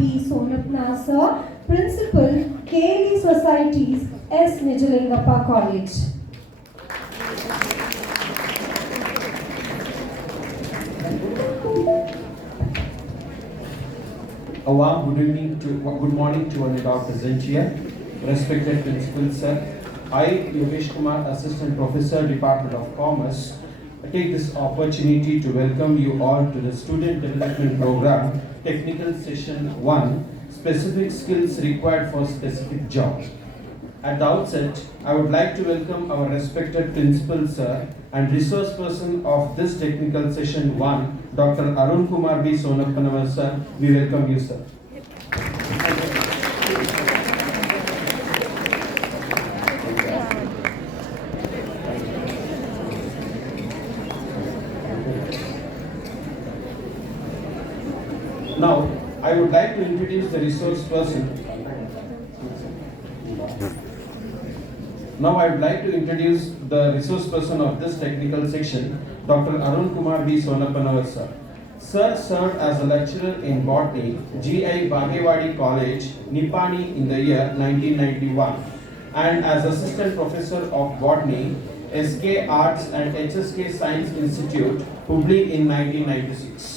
B. Sonapna sir, Principal, KLE Societies, S. Nijalingappa College. A warm good morning to all Dr. Zentia, respected Principal Sir. I, Yogesh Kumar, Assistant Professor, Department of Commerce, take this opportunity to welcome you all to the Student Development Program, Technical Session 1, Specific Skills Required for Specific Job. At the outset, I would like to welcome our respected Principal Sir and resource person of this Technical Session 1, Dr. Arun Kumar B. Sonapanavar Sir. We welcome you, sir. Now, I would like to introduce the resource person. Now, I would like to introduce the resource person of this technical section, Dr. Arun Kumar B. Sonapanavar Sir. Sir served as a lecturer in botany, GI Bagewadi College, Nipani in the year 1991, and as assistant professor of botany, SK Arts and HSK Science Institute, Hubli in 1996.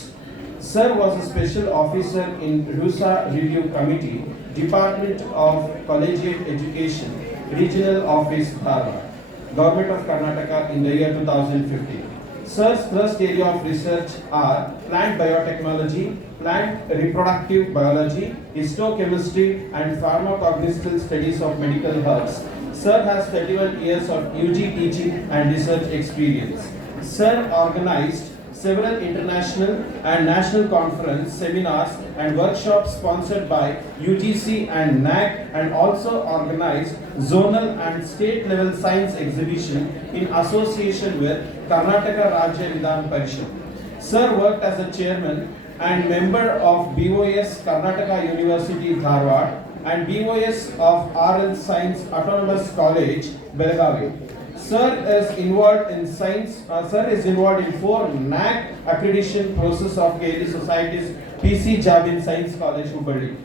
Sir was a special officer in RUSA Review Committee, Department of Collegiate Education, Regional Office, Dharwad, Government of Karnataka in the year 2015. Sir's thrust area of research are plant biotechnology, plant reproductive biology, histochemistry, and pharmacognostic studies of medical herbs. Sir has 31 years of UG teaching and research experience. Sir organized several international and national conference, seminars and workshops sponsored by UGC and NAC, and also organized zonal and state level science exhibition in association with Karnataka Rajya Vidhan Parishad. Sir worked as a chairman and member of BOS Karnataka University Dharwad and BOS of RL Science Autonomous College, Belagavi. Sir is involved in Sir is involved in 4 NAC accreditation process of KLE Societies, PC Jabin Science College, Hubballi.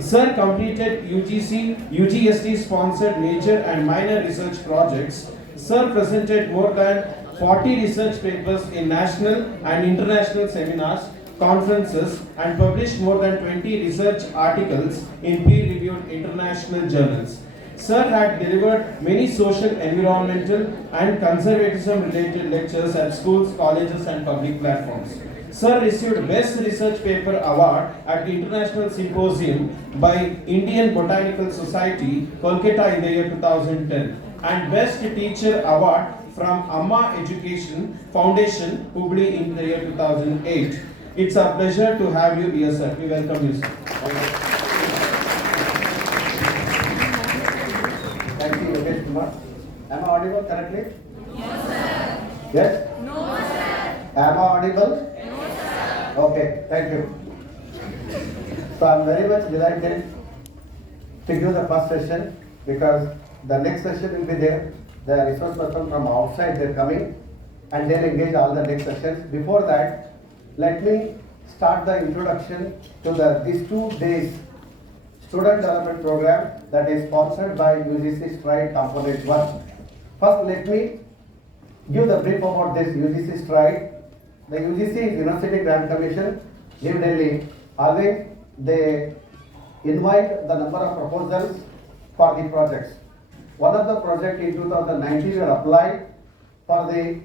Sir completed UGC, UGST sponsored major and minor research projects. Sir presented more than 40 research papers in national and international seminars, conferences, and published more than 20 research articles in peer-reviewed international journals. Sir had delivered many social, environmental, and conservatism-related lectures at schools, colleges, and public platforms. Sir received Best Research Paper Award at the International Symposium by Indian Botanical Society, Kolkata in the year 2010, and Best Teacher Award from Amma Education Foundation, Hubli in the year 2008. It's a pleasure to have you here, sir. We welcome you, sir. Thank you, Yogesh Kumar. Am I audible correctly? Yes, sir. Yes? No, sir. Am I audible? No, sir. Okay, thank you. So I am very much delighted to give the first session because the next session will be there. The resource person from outside they're coming and they'll engage all the next sessions. Before that, let me start the introduction to these 2 days Student Development Program that is sponsored by UGC Stride Component 1. First, let me give the brief about this UGC Stride. The UGC is University Grant Commission, New Delhi. Always they invite the number of proposals for the projects. One of the projects in 2019 were applied for the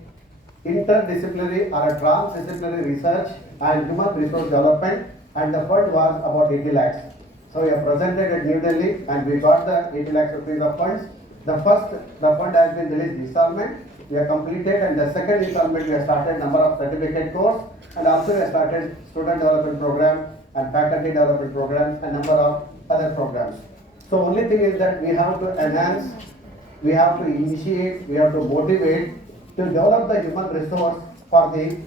interdisciplinary or a transdisciplinary research and human resource development, and the fund was about 80 lakhs. So we have presented at New Delhi and we got the 80 lakhs rupees of funds. The fund has been released installment. We have completed, and the second installment we have started number of certificate course, and also we have started student development program and faculty development programs and number of other programs. So only thing is that we have to enhance, we have to initiate, we have to motivate to develop the human resource for the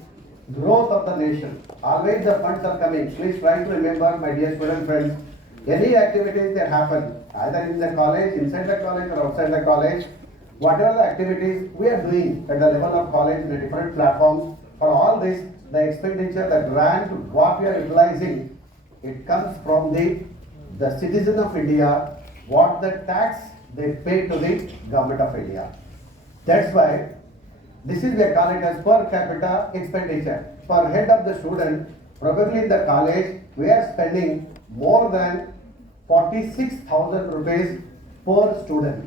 growth of the nation. Always the funds are coming. Please try to remember, my dear student friends, any activities that happen, either in the college, inside the college or outside the college, whatever the activities we are doing at the level of college in the different platforms, for all this, the expenditure, the grant, what we are utilizing it comes from the citizen of India, what the tax they pay to the government of India. That's why this is we call it as per capita expenditure. Per head of the student, probably in the college, we are spending more than 46,000 rupees per student.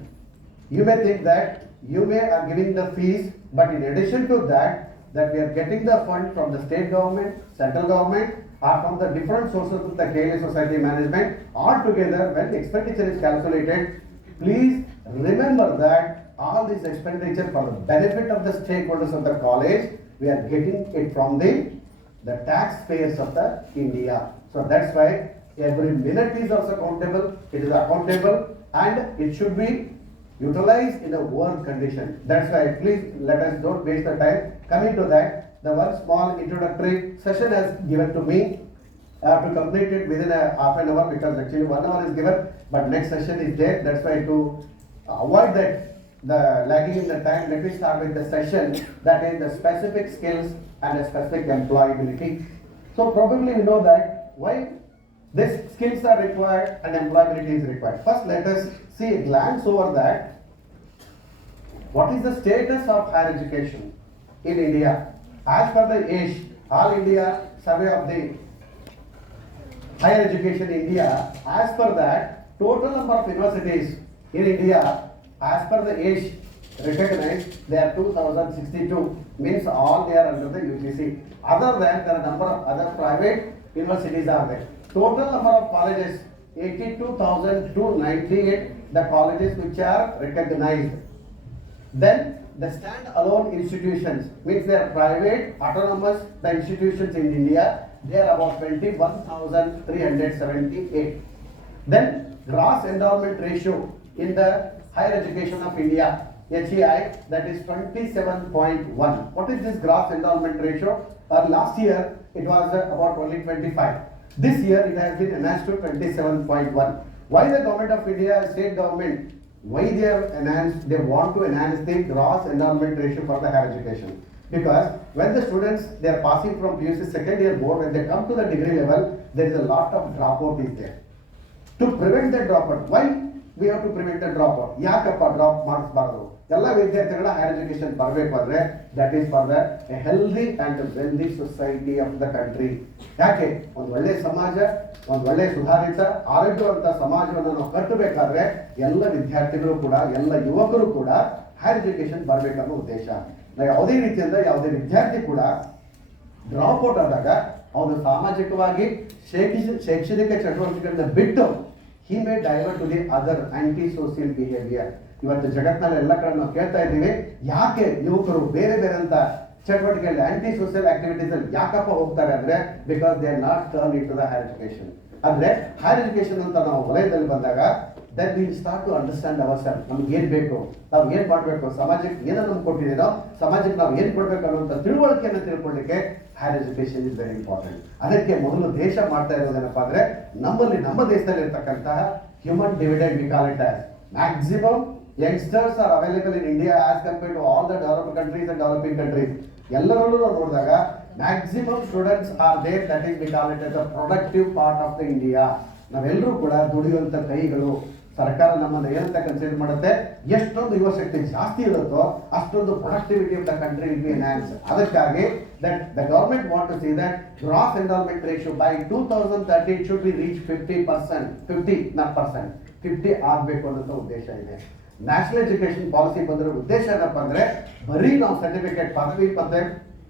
You may think that you may are giving the fees, but in addition to that we are getting the fund from the state government, central government, or from the different sources of the KLE society management. Altogether, when expenditure is calculated, please remember that all this expenditure for the benefit of the stakeholders of the college, we are getting it from the taxpayers of the India. So that's why every minute is also accountable, it is accountable, and it should be utilized in a work condition. That's why please let us don't waste the time. Coming to that, the one small introductory session has given to me. I have to complete it within a half an hour because actually 1 hour is given, but next session is there. That's why to avoid that the lagging in the time, let me start with the session that is the specific skills and the specific employability. So probably we know that why these skills are required and employability is required. First, let us see a glance over that. What is the status of higher education in India? As per the age, All India Survey of the Higher Education in India, as per that, total number of universities in India, as per the age recognized, they are 2062, means all they are under the UGC. Other than there are number of other private universities are there. Total number of colleges, 82,298, the colleges which are recognized. Then the stand-alone institutions, means they are private, autonomous, the institutions in India, they are about 21,378. Then gross endowment ratio in the higher education of India, HEI, that is 27.1. What is this gross endowment ratio? Last year it was about only 25. This year it has been enhanced to 27.1. Why the government of India, state government, why they are enhanced? They want to enhance the gross endowment ratio for the higher education. Because when the students, they are passing from PUC second year board, when they come to the degree level, there is a lot of dropout is there. To prevent the dropout, why we have to prevent the dropout? ಯಾಕಪ್ಪ ಡ್ರಾಪ್ ಮಾಡಿಸಬಾರದು? ಎಲ್ಲ ವಿದ್ಯಾರ್ಥಿಗಳ higher education ಬರಬೇಕು ಅಂದ್ರೆ that is for the healthy and wealthy society of the country. ಯಾಕೆ ಒಂದು ಒಳ್ಳೆ ಸಮಾಜ, ಒಂದು ಒಳ್ಳೆ ಸುಧಾರಿತ ಆರೋಗ್ಯವಂತ ಸಮಾಜವನ್ನು ನಾವು ಕಟ್ಟಬೇಕಾದ್ರೆ ಎಲ್ಲ ವಿದ್ಯಾರ್ಥಿಗಳು ಕೂಡ, ಎಲ್ಲ ಯುವಕರು ಕೂಡ higher education ಬರಬೇಕನ್ನೋ ಉದ್ದೇಶ. ಯಾವುದೇ ರೀತಿಯಿಂದ ಯಾವುದೇ ವಿದ್ಯಾರ್ಥಿ ಕೂಡ ಡ್ರಾಪ್ಔಟ್ ಆದಾಗ ಅವನು ಸಾಮಾಜಿಕವಾಗಿ ಶೈಕ್ಷಣಿಕ ಚಟುವಟಿಕೆಗಳನ್ನ ಬಿಟ್ಟು he may divert to the other anti-social behavior. ಇವತ್ತು ಜಗತ್ತಿನಲ್ಲಿ ಎಲ್ಲ ಕಡೆ ನಾವು ಕೇಳ್ತಾ ಇದ್ದೀವಿ, ಯಾಕೆ ಯುವಕರು ಬೇರೆ ಬೇರೆ ಅಂತ ಚಟುವಟಿಕೆಯಲ್ಲಿ ಆಂಟಿ ಸೋಷಿಯಲ್ ಆಕ್ಟಿವಿಟೀಸ್ ಅಲ್ಲಿ ಯಾಕಪ್ಪ ಹೋಗ್ತಾರೆ ಅಂದ್ರೆ because they are not turn into the higher education. ಅಂದ್ರೆ ಹೈಯರ್ ಎಜುಕೇಶನ್ ಅಂತ ನಾವು ವಲಯದಲ್ಲಿ ಬಂದಾಗ then we start to understand our self. ನಮ್ಗೆ ಏನ್ ಬೇಕು, ನಾವು ಏನ್ ಮಾಡ್ಬೇಕು, ಸಮಾಜಕ್ಕೆ ಏನೋ ನಮ್ಗೆ ಕೊಟ್ಟಿದ್ದೀನೋ ಸಮಾಜಕ್ಕೆ ನಾವು ಏನ್ ಕೊಡ್ಬೇಕು ಅನ್ನುವಂಥ ತಿಳುವಳಿಕೆಯನ್ನು ತಿಳ್ಕೊಳ್ಳಿಕ್ಕೆ higher education is very important. ಅದಕ್ಕೆ ಮೊದಲು ದೇಶ ಮಾಡ್ತಾ ಇರೋದೇನಪ್ಪ ಅಂದ್ರೆ ನಮ್ಮಲ್ಲಿ ನಮ್ಮ ದೇಶದಲ್ಲಿ ಇರ್ತಕ್ಕಂತಹ human dividend V call it as maximum youngsters are available in India as compared to all the developed countries and developing countries. ಎಲ್ಲರಲ್ಲೂ ನಾವು ನೋಡಿದಾಗ maximum students are there, that is we call it as a productive part of the India. ನಾವೆಲ್ಲರೂ ಕೂಡ ದುಡಿಯುವಂತ ಕೈಗಳು. ಸರ್ಕಾರ ನಮ್ಮನ್ನ ಏನಂತ ಕನ್ಸಿಡರ್ ಮಾಡುತ್ತೆ, ಎಷ್ಟೊಂದು ಯುವ ಶಕ್ತಿ ಜಾಸ್ತಿ ಇರುತ್ತೋ ಅಷ್ಟೊಂದು productivity of the country will be enhance. ಅದಕ್ಕಾಗಿ that the government want to see that gross endowment ratio by 2030 it should be reach 50%, 50 ಆಗಬೇಕು ಅನ್ನೋ ಉದ್ದೇಶ ಇದೆ. ನ್ಯಾಷನಲ್ ಎಜುಕೇಶನ್ ಪಾಲಿಸಿ ಬಂದಿರೋ ಉದ್ದೇಶ ಏನಪ್ಪಾ ಅಂದ್ರೆ ಬರೀ ನಾವು ಸರ್ಟಿಫಿಕೇಟ್ ಪದವಿ ಮತ್ತೆ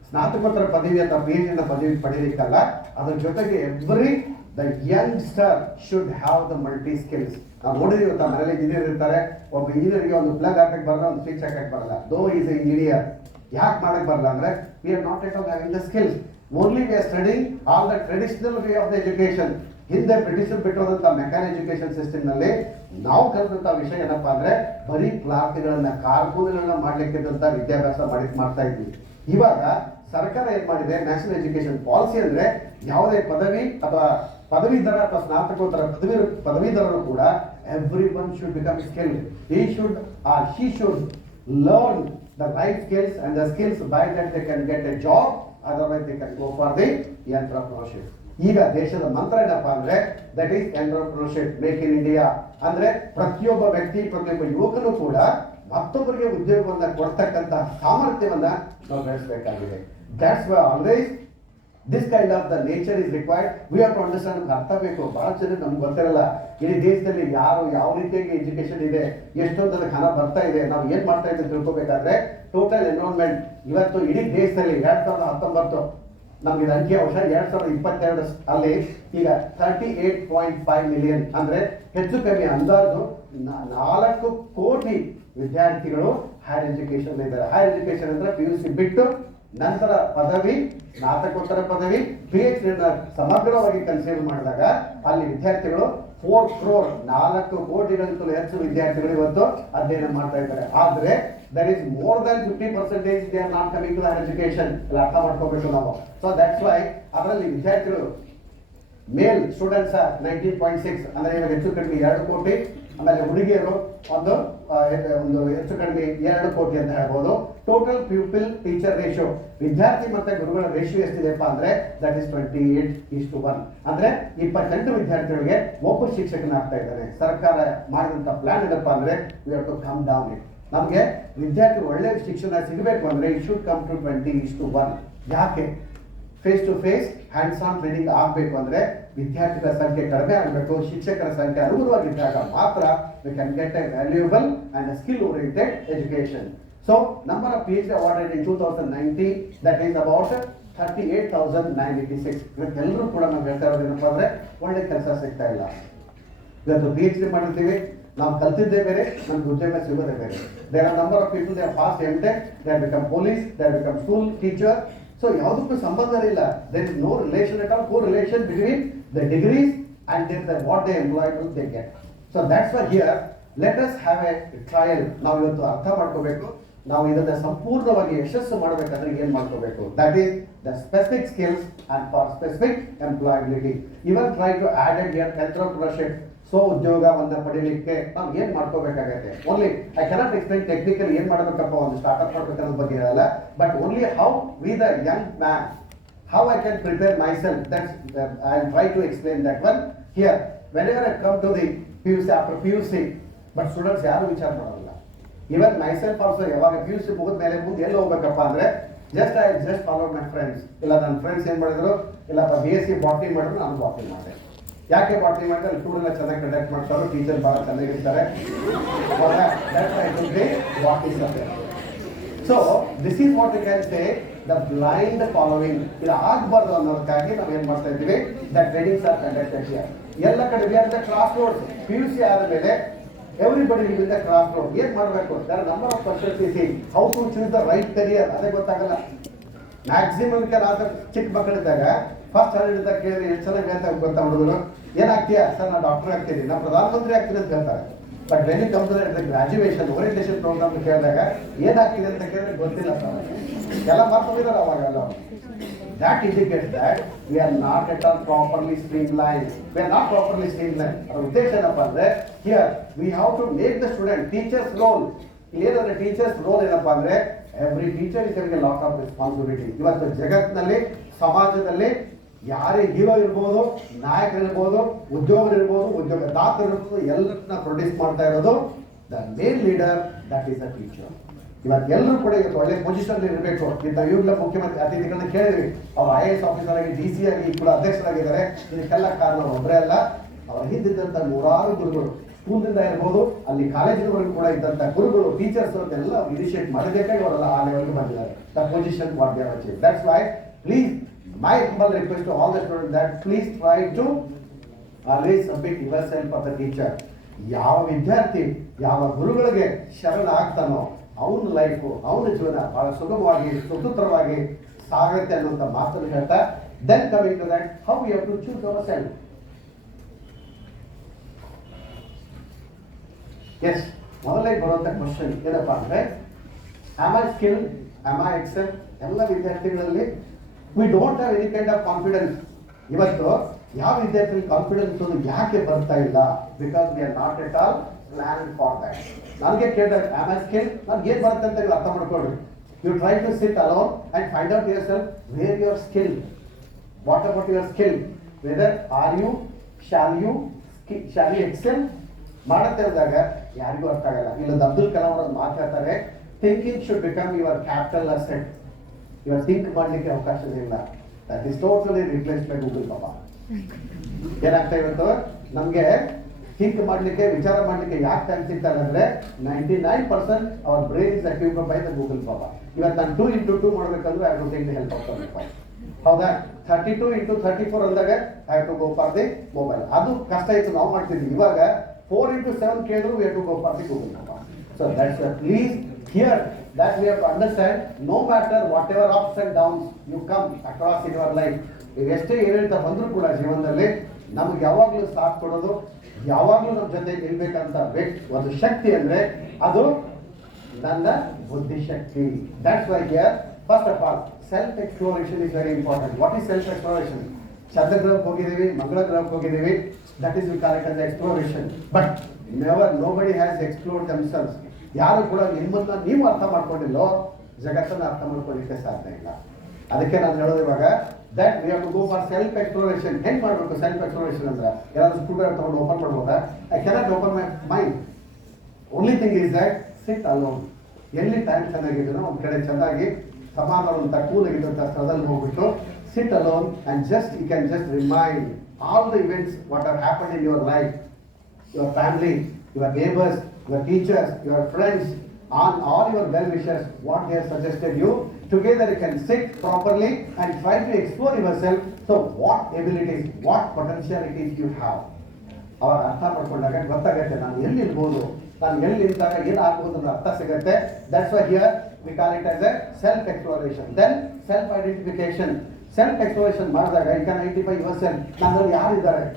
ಸ್ನಾತಕೋತ್ತರ ಪದವಿ ಅಥವಾ PhD ಪದವಿ ಪಡೆಯಲಿಕ್ಕಲ್ಲ, ಅದ್ರ ಜೊತೆಗೆ every the youngster should have the multi skills. ನಾವು ನೋಡಿದೀವಿ, ನಮ್ಮ ಮನೇಲಿ ಇಂಜಿನಿಯರ್ ಇರ್ತಾರೆ, ಒಬ್ಬ ಇಂಜಿನಿಯರ್ಗೆ ಒಂದು ಪ್ಲಗ್ ಹಾಕಕ್ಕೆ ಬರಲ್ಲ, ಒಂದು ಸ್ವಿಚ್ ಹಾಕಕ್ಕೆ ಬರಲ್ಲ. ದೋ ಈಸ್ ಇಂಜಿನಿಯರ್, ಯಾಕೆ ಮಾಡಕ್ ಬರಲ್ಲ ಅಂದ್ರೆ we are not at all having the skills. Only we are studying all the traditional way of the education. ಹಿಂದೆ ಬ್ರಿಟಿಷರು ಬಿಟ್ಟೋದಂತ ಮೆಕ್ಯಾನ್ ಎಜುಕೇಶನ್ ಸಿಸ್ಟಮ್ ನಲ್ಲಿ ನಾವು ಕಲಿತಂತ ವಿಷಯ ಏನಪ್ಪಾ ಅಂದ್ರೆ ಬರೀ ಕ್ಲಾರ್ಕ್ಗಳನ್ನ, ಕಾರ್ಕೂನ್ಗಳನ್ನ ಮಾಡ್ಲಿಕ್ಕಿದ್ದಂತ ವಿದ್ಯಾಭ್ಯಾಸ ಮಾಡ್ತಾ ಇದ್ವಿ. ಇವಾಗ ಸರ್ಕಾರ ಏನ್ ಮಾಡಿದೆ, ನ್ಯಾಷನಲ್ ಎಜುಕೇಶನ್ ಪಾಲಿಸಿ ಅಂದ್ರೆ ಯಾವುದೇ ಪದವಿ ಅಥವಾ ಪದವೀಧರ ಅಥವಾ ಸ್ನಾತಕೋತ್ತರ ಪದವೀಧರರು ಕೂಡ every one should become skill. he should learn the right skills and the skills by that they can get a job, otherwise they can go for the entrepreneurship. ಈಗ ದೇಶದ ಮಂತ್ರ ಏನಪ್ಪಾ ಅಂದ್ರೆ that is entrepreneurship, make in India. ಅಂದ್ರೆ ಪ್ರತಿಯೊಬ್ಬ ವ್ಯಕ್ತಿ, ಪ್ರತಿಯೊಬ್ಬ ಯುವಕನು ಕೂಡ ಮತ್ತೊಬ್ಬರಿಗೆ ಉದ್ಯೋಗವನ್ನ ಕೊಡ್ತಕ್ಕಂತ ಸಾಮರ್ಥ್ಯವನ್ನ ನಾವು ಬೆಳೆಸಬೇಕಾಗಿದೆ. That's why always this kind of the nature is required. We have to understand. ಅರ್ಥ ಬೇಕು. ಬಹಳ ಜನ ನಮ್ಗೆ ಗೊತ್ತಿರಲ್ಲ ಇಡೀ ದೇಶದಲ್ಲಿ ಯಾರು ಯಾವ ರೀತಿಯಾಗಿ ಎಜುಕೇಶನ್ ಇದೆ, ಎಷ್ಟೊಂದು ಹಣ ಬರ್ತಾ ಇದೆ, ನಾವು ಏನ್ ಮಾಡ್ತಾ ಇದ್ದೀವಿ ತಿಳ್ಕೊಬೇಕಾದ್ರೆ ಟೋಟಲ್ ಎನ್ರೋಲ್ಮೆಂಟ್ ಇವತ್ತು ಇಡೀ ದೇಶದಲ್ಲಿ 2019 ನಮ್ಗೆ ಇದು ಅಂಕಿ ಅಂಶ 2022 ಅಲ್ಲಿ ಈಗ 38.5 ಮಿಲಿಯನ್ ಅಂದ್ರೆ ಹೆಚ್ಚು ಕಮ್ಮಿ ಅಂದಾಜು 4 ಕೋಟಿ ವಿದ್ಯಾರ್ಥಿಗಳು ಹೈಯರ್ ಎಜುಕೇಶನ್ ಇದ್ದಾರೆ. ಹೈಯರ್ ಎಜುಕೇಶನ್ ಅಂದ್ರೆ PUC ಬಿಟ್ಟು ನಂತರ ಪದವಿ, ಸ್ನಾತಕೋತ್ತರ ಪದವಿ, PhD ಸಮಗ್ರವಾಗಿ ಕನ್ಸಿಡರ್ ಮಾಡಿದಾಗ ಅಲ್ಲಿ ವಿದ್ಯಾರ್ಥಿಗಳು 4 crore 4 ಕೋಟಿಗಳಿಗಿಂತಲೂ ಹೆಚ್ಚು ವಿದ್ಯಾರ್ಥಿಗಳು ಇವತ್ತು ಅಧ್ಯಯನ ಮಾಡ್ತಾ ಇದ್ದಾರೆ. ಆದ್ರೆ there is more than 50% they are not coming to higher education. ಅರ್ಥ ಮಾಡ್ಕೋಬೇಕು ನಾವು. So that's why ಅದರಲ್ಲಿ ವಿದ್ಯಾರ್ಥಿಗಳು ಮೇಲ್ ಸ್ಟೂಡೆಂಟ್ಸ್ 19.6 ಅಂದ್ರೆ ಇವಾಗ ಹೆಚ್ಚು ಕಡಿಮೆ 2 ಕೋಟಿ. ಆಮೇಲೆ ಹುಡುಗಿಯರು ಒಂದು ಹೆಚ್ಚು ಕಡಿಮೆ 2 ಕೋಟಿ ಅಂತ ಹೇಳ್ಬೋದು. ಟೋಟಲ್ ಪ್ಯೂಪಿಲ್ ಟೀಚರ್ ರೇಷಿಯೋ, ವಿದ್ಯಾರ್ಥಿ ಮತ್ತೆ ಗುರುಗಳ ರೇಷಿಯೋ ಎಷ್ಟಿದೆಪ್ಪ ಅಂದ್ರೆ ದಟ್ ಇಸ್ 28:1. ಅಂದ್ರೆ 20% ವಿದ್ಯಾರ್ಥಿಗಳಿಗೆ ಒಬ್ಬ ಶಿಕ್ಷಕನಾಗ್ತಾ ಇದ್ದಾನೆ. ಸರ್ಕಾರ ಮಾಡಿದಂತ ಪ್ಲಾನ್ ಏನಪ್ಪಾ ಅಂದ್ರೆ we have to come down it. ನಮಗೆ ವಿದ್ಯಾರ್ಥಿ ಒಳ್ಳೆ ಶಿಕ್ಷಣ ಸಿಗಬೇಕು ಅಂದ್ರೆ ಇಟ್ ಶುಡ್ ಕಮ್ ಟು 20:1. ಯಾಕೆ? Face to face hands on training ಆಗಬೇಕು ಅಂದ್ರೆ ವಿದ್ಯಾರ್ಥಿಗಳ ಸಂಖ್ಯೆ ಕಡಿಮೆ ಆಗಬೇಕು, ಶಿಕ್ಷಕರ ಸಂಖ್ಯೆ ಅನುಗುಣವಾಗಿದ್ದಾಗ ಮಾತ್ರ we can get a valuable and a skill oriented education. So number of PhD awarded in 2019 that is about 38,986. ಇವತ್ತೆಲ್ಲರೂ ಕೂಡ ನಾವು ಹೇಳ್ತಾ ಇರೋದು ಏನಪ್ಪ ಅಂದ್ರೆ ಒಳ್ಳೆ ಕೆಲಸ ಸಿಗ್ತಾ ಇಲ್ಲ. ಇವತ್ತು PhD ಮಾಡಿರ್ತೀವಿ, ನಾವು ಕಲ್ತಿದ್ದೇ ಬೇರೆ, ನಮ್ಗೆ ಉದ್ಯೋಗ ಸಿಗೋದೇ ಬೇರೆ. There are number of people they have passed M.Tech, they have become police, they have become school teacher. So ಯಾವುದಕ್ಕೂ ಸಂಬಂಧ ಇಲ್ಲ. There is no relation at all, correlation between the degrees and then what they employ they get. So that's why here let us have a trial. ನಾವು ಇವತ್ತು ಅರ್ಥ ಮಾಡ್ಕೋಬೇಕು, ನಾವು ಇದನ್ನ ಸಂಪೂರ್ಣವಾಗಿ ಯಶಸ್ಸು ಮಾಡಬೇಕಾದ್ರೆ ಏನ್ ಮಾಡ್ಕೋಬೇಕು. That is the specific skills and for specific employability. Even try to add it here entrepreneurship. So ಉದ್ಯೋಗವನ್ನ ಪಡಿಲಿಕ್ಕೆ ನಾವು ಏನ್ ಮಾಡ್ಕೋಬೇಕಾಗತ್ತೆ. Only I cannot explain technical ಏನ್ ಮಾಡಬೇಕಪ್ಪ, ಒಂದು ಸ್ಟಾರ್ಟ್ಅಪ್ ಮಾಡ್ಬೇಕನ್ನೋ ಬಗ್ಗೆ ಹೇಳಲ್ಲ, but only how we the young man, how I can prepare myself, that's I try to explain that one here. Whenever I come to the PUC after PUC, but students ಯಾರು ವಿಚಾರ ಮಾಡೋಲ್ಲ. Even myself also ಯಾವಾಗ PUC ಮುಗಿದ ಮೇಲೆ ಮುಂದೆ ಎಲ್ಲಿ ಹೋಗ್ಬೇಕಪ್ಪ ಅಂದ್ರೆ ಜಸ್ಟ್ ಫಾಲೋ ಮೈ ಫ್ರೆಂಡ್ಸ್. ಇಲ್ಲ ನನ್ನ ಫ್ರೆಂಡ್ಸ್ ಏನ್ ಮಾಡಿದ್ರು, ಇಲ್ಲಪ್ಪ BSc ಬಾಟ್ನಿ ಮಾಡಿದ್ರು, ನಾನು ಬಾಟ್ನಿ ಮಾಡಿದೆ. ಯಾಕೆ ಬಾಟ್ನಿ ಮಾಡಿದ್ರೆ ಅಲ್ಲಿ ಸ್ಟೂಡೆಂಟ್ ಚೆನ್ನಾಗಿ ಕಂಡಕ್ಟ್ ಮಾಡ್ತಾರೆ, ಟೀಚರ್ ಬಹಳ ಚೆನ್ನಾಗಿರ್ತಾರೆ. So this is what you can say the blind following. ಇದು ಆಗಬಾರ್ದು ಅನ್ನೋದಕ್ಕಾಗಿ ನಾವು ಏನ್ ಮಾಡ್ತಾ ಇದ್ದೀವಿ, the trainings are conducted here. ಎಲ್ಲ ಕಡೆ we are the cross road. PUC ಆದ ಮೇಲೆ everybody will the cross road. ಏನ್ ಮಾಡಬೇಕು, their number of questions is how to choose the right career, ಅದೇ ಗೊತ್ತಾಗಲ್ಲ. ಮ್ಯಾಕ್ಸಿಮಮ್ ಚಿಕ್ಕ ಮಕ್ಕಳಿದ್ದಾಗ ಫಸ್ಟ್ ಸ್ಟ್ಯಾಂಡರ್ಡ್ ಕೇಳಿದ್ರೆ ಎಷ್ಟು ಚೆನ್ನಾಗಿ ಅಂತ ಗೊತ್ತಾ ಹುಡುಗರು, ಏನಾಗ್ತೀಯಾ ಸರ್, ನಾನು ಡಾಕ್ಟರ್ ಆಗ್ತೀನಿ, ನಾನು ಪ್ರಧಾನಮಂತ್ರಿ ಆಗ್ತೀನಿ ಅಂತ ಹೇಳ್ತಾರೆ. But when it comes to graduation orientation programme ಕೇಳಿದಾಗ ಏನಾಗ್ತಿದೆ ಅಂತ ಕೇಳಿದ್ರೆ ಗೊತ್ತಿಲ್ಲ ಸರ್, ಎಲ್ಲ ಮಾಡ್ಕೊಂಡಿದ್ದಾರೆ ಅವಾಗೆಲ್ಲ. That indicates that we are not at all properly streamlined. We are not properly streamlined. Our ಉದ್ದೇಶ ಏನಪ್ಪ ಅಂದ್ರೆ here we have to make the student teacher's role. ಏನಂದ್ರೆ ಟೀಚರ್ಸ್ ರೋಲ್ ಏನಪ್ಪಾ ಅಂದ್ರೆ every teacher is having A lot of responsibility. ಇವತ್ತು ಜಗತ್ತಿನಲ್ಲಿ ಸಮಾಜದಲ್ಲಿ ಯಾರೇ ಹೀರೋ ಇರ್ಬೋದು, ನಾಯಕರಿರ್ಬೋದು, ಉದ್ಯೋಗರಿರ್ಬೋದು, ಉದ್ಯೋಗದಾತರಿರ್ಬೋದು, ಎಲ್ಲರನ್ನ ಪ್ರೊಡ್ಯೂಸ್ ಮಾಡ್ತಾ ಇರೋದು the main leader, that is a teacher. ಇವತ್ತು ಎಲ್ಲರೂ ಕೂಡ ಇವತ್ತು ಒಳ್ಳೆ ಪೊಸಿಷನ್ ಇರಬೇಕು. ಇಂಥ ಇವ್ರ ಮುಖ್ಯಮಂತ್ರಿ ಅತಿಥಿಗಳನ್ನ ಕೇಳಿದ್ವಿ, ಅವ್ರು IAS ಆಫೀಸರ್ ಆಗಿ DC ಆಗಿ ಕೂಡ ಅಧ್ಯಕ್ಷರಾಗಿದ್ದಾರೆ. ಇದಕ್ಕೆಲ್ಲ ಕಾರಣ ಒಬ್ಬರೇ ಅಲ್ಲ, ಅವರ ಹಿಂದಿದ್ದಂಥ ನೂರಾರು ಗುರುಗಳು, ಸ್ಕೂಲ್ನಿಂದ ಇರ್ಬೋದು, ಅಲ್ಲಿ ಕಾಲೇಜಿನವರೆಗೂ ಕೂಡ ಇದ್ದಂಥ ಗುರುಗಳು, ಟೀಚರ್ಸ್ ಎಲ್ಲ ಇನಿಷಿಯೇಟ್ ಮಾಡಬೇಕಾಗಿ ಅವರೆಲ್ಲ ಆ ಲೆವೆಲ್ಗೆ ಬಂದಿದ್ದಾರೆ. The position what they have achieved. That's why please my humble request to all the students that please try to always submit yourself for the teacher. ಯಾವ ವಿದ್ಯಾರ್ಥಿ ಯಾವ ಗುರುಗಳಿಗೆ ಶರಣ ಆಗ್ತಾನೋ ಅವನ ಲೈಫು, ಅವನ ಜೀವನ ಬಹಳ ಸುಗಮವಾಗಿ ಸ್ವತಂತ್ರವಾಗಿ ಸಾಗುತ್ತೆ ಅನ್ನುವಂಥ ಮಾತನ್ನು ಹೇಳ್ತಾ, then coming to that how we have to choose ourselves. Yes, ಮೊದಲೇ ಬರುವಂಥ ಕ್ವಶನ್ ಏನಪ್ಪಾ ಅಂದ್ರೆ am I skilled, am I excelled? ಎಲ್ಲ ವಿದ್ಯಾರ್ಥಿಗಳಲ್ಲಿ we don't have any kind of confidence. ಇವತ್ತು ಯಾವ ವಿದ್ಯಾರ್ಥಿ ಕಾನ್ಫಿಡೆನ್ಸ್ ಯಾಕೆ ಬರ್ತಾ ಇಲ್ಲ? Because we are not at all planned for that. ನನಗೆ ಕೇಳಿದಾಗ am I skilled, ನನಗೆ ಏನು ಬರುತ್ತೆ ಅಂತ ನೀವು ಅರ್ಥ ಮಾಡ್ಕೊಳ್ಳಿ. You try to sit alone and find out yourself where you are skilled. What about your skill? Whether are you, shall you, shall you excel ಮಾಡುತ್ತೆ ಇದ್ದಾಗ ಯಾರಿಗೂ ಅರ್ಥ ಆಗಲ್ಲ. ಇಲ್ಲೊಂದು ಅಬ್ದುಲ್ ಕಲಾಂ ಅವರು ಮಾತಾಡ್ತಾರೆ, thinking should become your capital asset. ಇವಾಗ think ಮಾಡಲಿಕ್ಕೆ ಅವಕಾಶ ಇಲ್ಲ. That is totally replace by Google ಬಾಬಾ. ಏನಾಗ್ತಾ ಇವತ್ತು ನಮಗೆ ಥಿಂಕ್ ಮಾಡಲಿಕ್ಕೆ, ವಿಚಾರ ಮಾಡಲಿಕ್ಕೆ ಯಾಕೆ ಟೈಮ್ ಸಿಗ್ತಾರೆ ಅಂದರೆ 99% our brain is occupied by the Google ಬಾಬಾ. ಇವತ್ತು ನಾನು 2 into 2 ಮಾಡಬೇಕಂದ್ರೆ I to take the help of the ಹೌದಾ. 32 into 34 ಅಂದಾಗ I have to go for the mobile. ಅದು ಕಷ್ಟ ಇತ್ತು, ನಾವು ಮಾಡ್ತಿದ್ವಿ. ಇವಾಗ 4 into 7 ಕೇಳಿದ್ರು we have to go for the Google ಬಾಬಾ. So that's please here that we have to understand, no matter whatever ups and downs you come across in your life, ನೀವು ಎಷ್ಟೇ ಏರಿಳಿತ ಬಂದರೂ ಕೂಡ ಜೀವನದಲ್ಲಿ ನಮ್ಗೆ ಯಾವಾಗಲೂ ಸಾಥ್ ಕೊಡೋದು, ಯಾವಾಗಲೂ ನಮ್ಮ ಜೊತೆ ನಿಲ್ಬೇಕಂತ ಒಂದು ಶಕ್ತಿ ಅಂದರೆ ಅದು ನನ್ನ ಬುದ್ಧಿಶಕ್ತಿ. That's why here first of all self exploration is very important. What is self exploration? ಚಂದ್ರಗ್ರಹಕ್ಕೆ ಹೋಗಿದ್ದೀವಿ, ಮಂಗಳ ಗ್ರಹಕ್ಕೆ ಹೋಗಿದ್ದೀವಿ, that is we call it as exploration. But never nobody has explored themselves. ಯಾರು ಕೂಡ ನಿಮ್ಮನ್ನ ನೀವು ಅರ್ಥ ಮಾಡ್ಕೊಂಡಿಲ್ಲೋ ಜಗತ್ತನ್ನು ಅರ್ಥ ಮಾಡ್ಕೊಳ್ಳಿಕ್ಕೆ ಸಾಧ್ಯ ಇಲ್ಲ. ಅದಕ್ಕೆ ನಾನು ಹೇಳೋದು ಇವಾಗ that we have to go for self exploration. ಹೆಂಗೆ ಮಾಡಬೇಕು ಸೆಲ್ಫ್ ಎಕ್ಸ್ಪ್ಲೋರೇಷನ್ ಅಂದ್ರೆ? ಯಾರಾದ್ರೂ ಸ್ಕೂಲ್ ಡ್ರೈವರ್ ತಗೊಂಡು ಓಪನ್ ಮಾಡ್ಬೋದಾ? I cannot open my mind. Only thing is that sit alone. ಎಲ್ಲಿ ಟೈಮ್ ಚೆನ್ನಾಗಿದ್ದೀನೋ ಒಂದು ಕಡೆ ಚೆನ್ನಾಗಿ ಸಮಾಧಾನ ಕೂಲಾಗಿದ್ದಂಥ ಸ್ಥಳದಲ್ಲಿ ಹೋಗ್ಬಿಟ್ಟು sit alone and just you can just remind all the events what are happen in your life, your family, your neighbors, your teachers, your friends, and all your well-wishers, what they have suggested you. Together you can sit properly and try to explore yourself. So what abilities, what potentialities you have. ಅವಾಗ ಅರ್ಥ ಮಾಡ್ಕೊಂಡಾಗ ಗೊತ್ತಾಗುತ್ತೆ ನಾನು ಎಲ್ಲಿ ಇರ್ಬೋದು, ನಾನು ಎಲ್ಲಿ ನಿಂತಾಗ ಏನು ಆಗ್ಬೋದು ಅನ್ನೋ ಅರ್ಥ ಸಿಗುತ್ತೆ. That's why here we call it as a self exploration. Then self identification. Self exploration ಮಾಡಿದಾಗ you can identify yourself. ನನ್ನಲ್ಲಿ ಯಾರಿದ್ದಾರೆ?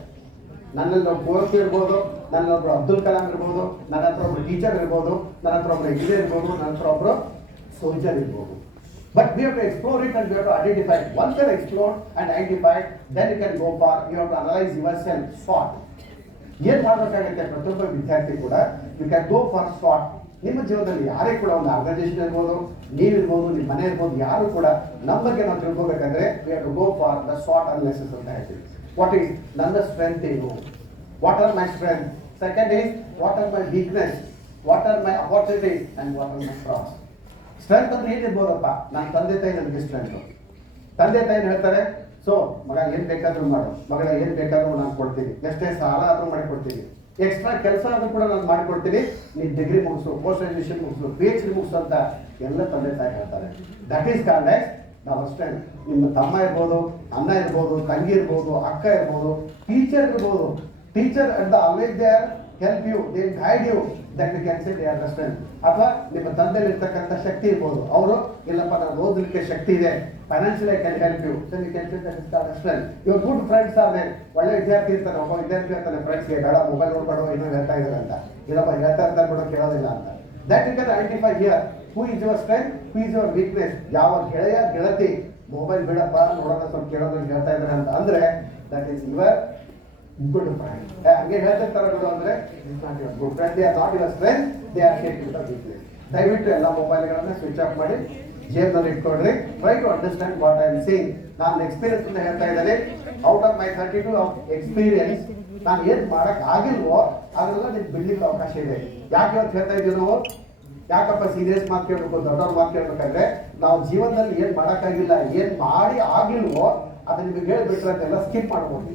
ನನ್ನಲ್ಲಿ ಒಬ್ಬ ಕೋರ್ಸ್ ಇರ್ಬೋದು, ನನ್ನೊಬ್ಬರು ಅಬ್ದುಲ್ ಕಲಾಂ ಇರ್ಬೋದು, ನನ್ನ ಹತ್ರ ಒಬ್ಬರು ಟೀಚರ್ ಇರ್ಬೋದು, ನನ್ನ ಹತ್ರ ಒಬ್ಬರು ಇಂಜಿನಿಯರ್ ಇರ್ಬೋದು, ನನ್ನ ಹತ್ರ ಒಬ್ಬರು ಸೋಲ್ಜರ್ ಇರ್ಬೋದು. But we have to explore it and we have to identify. Once you explore and identify, then you can go for, you have to analyse yourself. SWOT ಏನು ಮಾಡಬೇಕಾಗುತ್ತೆ ಪ್ರತಿಯೊಬ್ಬ ವಿದ್ಯಾರ್ಥಿ ಕೂಡ? You can go for SWOT. ನಿಮ್ಮ ಜೀವನದಲ್ಲಿ ಯಾರೇ ಕೂಡ ಒಂದು ಆರ್ಗನೈಸೇಷನ್ ಇರ್ಬೋದು, ನೀವಿರ್ಬೋದು, ನಿಮ್ಮ ಮನೆ ಇರ್ಬೋದು, ಯಾರು ಕೂಡ ನಮ್ಮ ಬಗ್ಗೆ ನಾವು ತಿಳ್ಕೊಬೇಕಂದ್ರೆ we have to go for the SWOT analysis ಅಂತ ಹೇಳ್ತೀವಿ. What is ನನ್ನ strength ಏನು? What are my strengths? Second is what are my weakness? What are my opportunities and what are my flaws? Strength ಅಂದ್ರೆ ಏನಿರ್ಬೋದಪ್ಪ? ನನ್ನ ತಂದೆ ತಾಯಿ ನನಗೆ ಸ್ಟ್ರೆಂತ್. ತಂದೆ ತಾಯಿ ಹೇಳ್ತಾರೆ, ಸೊ ಮಗ ಏನು ಬೇಕಾದರೂ ಮಾಡು, ಮಗಳ ಏನು ಬೇಕಾದರೂ ನಾನು ಕೊಡ್ತೀನಿ, ಎಷ್ಟೇ ಸಾಲ ಆದರೂ ಮಾಡಿಕೊಡ್ತೀನಿ, ಎಕ್ಸ್ಟ್ರಾ ಕೆಲಸ ಆದರೂ ಕೂಡ ನಾನು ಮಾಡಿಕೊಡ್ತೀನಿ, ನೀನು ಡಿಗ್ರಿ ಮುಗಿಸು, ಪೋಸ್ಟ್ ಗ್ರಾಜುಯೇಷನ್ ಮುಗಿಸು, PhD ಮುಗಿಸು ಅಂತ ಎಲ್ಲ ತಂದೆ ತಾಯಿ ಹೇಳ್ತಾರೆ. ದಟ್ ಈಸ್ ಕಾಲ್ಡ್ ಆಸ್ ನಾವು ಅಷ್ಟೇ. ನಿಮ್ಮ ತಮ್ಮ ಇರ್ಬೋದು, ಅಣ್ಣ ಇರ್ಬೋದು, ತಂಗಿ ಇರ್ಬೋದು, ಅಕ್ಕ ಇರ್ಬೋದು, ಟೀಚರ್ ಇರ್ಬೋದು. ಟೀಚರ್ ಅಂತ always they are help you, they guide you, that you can say they are the strength. ಅಥವಾ ನಿಮ್ಮ ತಂದೆಯಲ್ಲಿ ಇರ್ತಕ್ಕಂಥ ಶಕ್ತಿ ಇರ್ಬೋದು, ಅವರು ಇಲ್ಲಪ್ಪ ನಾನು ಓದಲಿಕ್ಕೆ ಶಕ್ತಿ ಇದೆ, financially can help you, so you can say that is called strength. Your good friends are there. ಒಳ್ಳೆ ವಿದ್ಯಾರ್ಥಿ ಇರ್ತಾನೆ, ಒಬ್ಬ ವಿದ್ಯಾರ್ಥಿ ಇರ್ತಾನೆ ಫ್ರೆಂಡ್ಸ್ಗೆ, ಬೇಡ ಮೊಬೈಲ್ ನೋಡ್ಬೇಡ, ಏನೋ ಹೇಳ್ತಾ ಇದ್ದಾರೆ ಅಂತ, ಇಲ್ಲಪ್ಪ ಹೇಳ್ತಾ ಇರ್ತಾರೆ ಬಿಡೋ ಕೇಳೋದಿಲ್ಲ ಅಂತ. That you can identify here. Who is your strength, who is your weakness. ಯಾವ ಗೆಳೆಯ ಗೆಳತಿ ಮೊಬೈಲ್ ಬಿಡಪ್ಪ ನೋಡೋಣ ಸ್ವಲ್ಪ ಕೇಳೋದು ಹೇಳ್ತಾ ಇದ್ದಾರೆ ಅಂತ ಅಂದ್ರೆ that is your good friend. ಹಂಗೆ ಹೇಳ್ತಿರ್ತಾರೆ ಬಿಡು ಅಂದ್ರೆ it's not your good friend. They are not your strength, they are shaping the weakness. ದಯವಿಟ್ಟು ಎಲ್ಲ ಮೊಬೈಲ್ಗಳನ್ನ ಸ್ವಿಚ್ ಆಫ್ ಮಾಡಿ ಜೇಬ್ನಲ್ಲಿ ಇಟ್ಕೊಡ್ರಿ. Try to understand what I am saying. ನಾನು ಎಕ್ಸ್ಪೀರಿಯನ್ಸ್ ಅಂತ ಹೇಳ್ತಾ ಇದ್ದೇನೆ. Out of my 32 of experience ನಾನು ಏನು ಮಾಡಕ್ ಆಗಿಲ್ವೋ ಅದೆಲ್ಲ ನಿಮ್ಗೆ ಬಿಡ್ಲಿಕ್ಕೆ ಅವಕಾಶ ಇದೆ. ಯಾಕೆ ಅಂತ ಹೇಳ್ತಾ ಇದ್ದೀವಿ ನಾವು? ಯಾಕಪ್ಪ ಸೀರಿಯಸ್ ಮಾತು ಕೇಳಬೇಕು, ದೊಡ್ಡವ್ರ ಮಾತು ಕೇಳ್ಬೇಕಂದ್ರೆ ನಾವು ಜೀವನದಲ್ಲಿ ಏನು ಮಾಡೋಕ್ಕಾಗಿಲ್ಲ, ಏನು ಮಾಡಿ ಆಗಿಲ್ವೋ ಅದನ್ನ ನಿಮಗೆ ಹೇಳಿಬಿಟ್ರೆ ಅಂತೆಲ್ಲ ಸ್ಕಿಪ್ ಮಾಡ್ಬೋದು.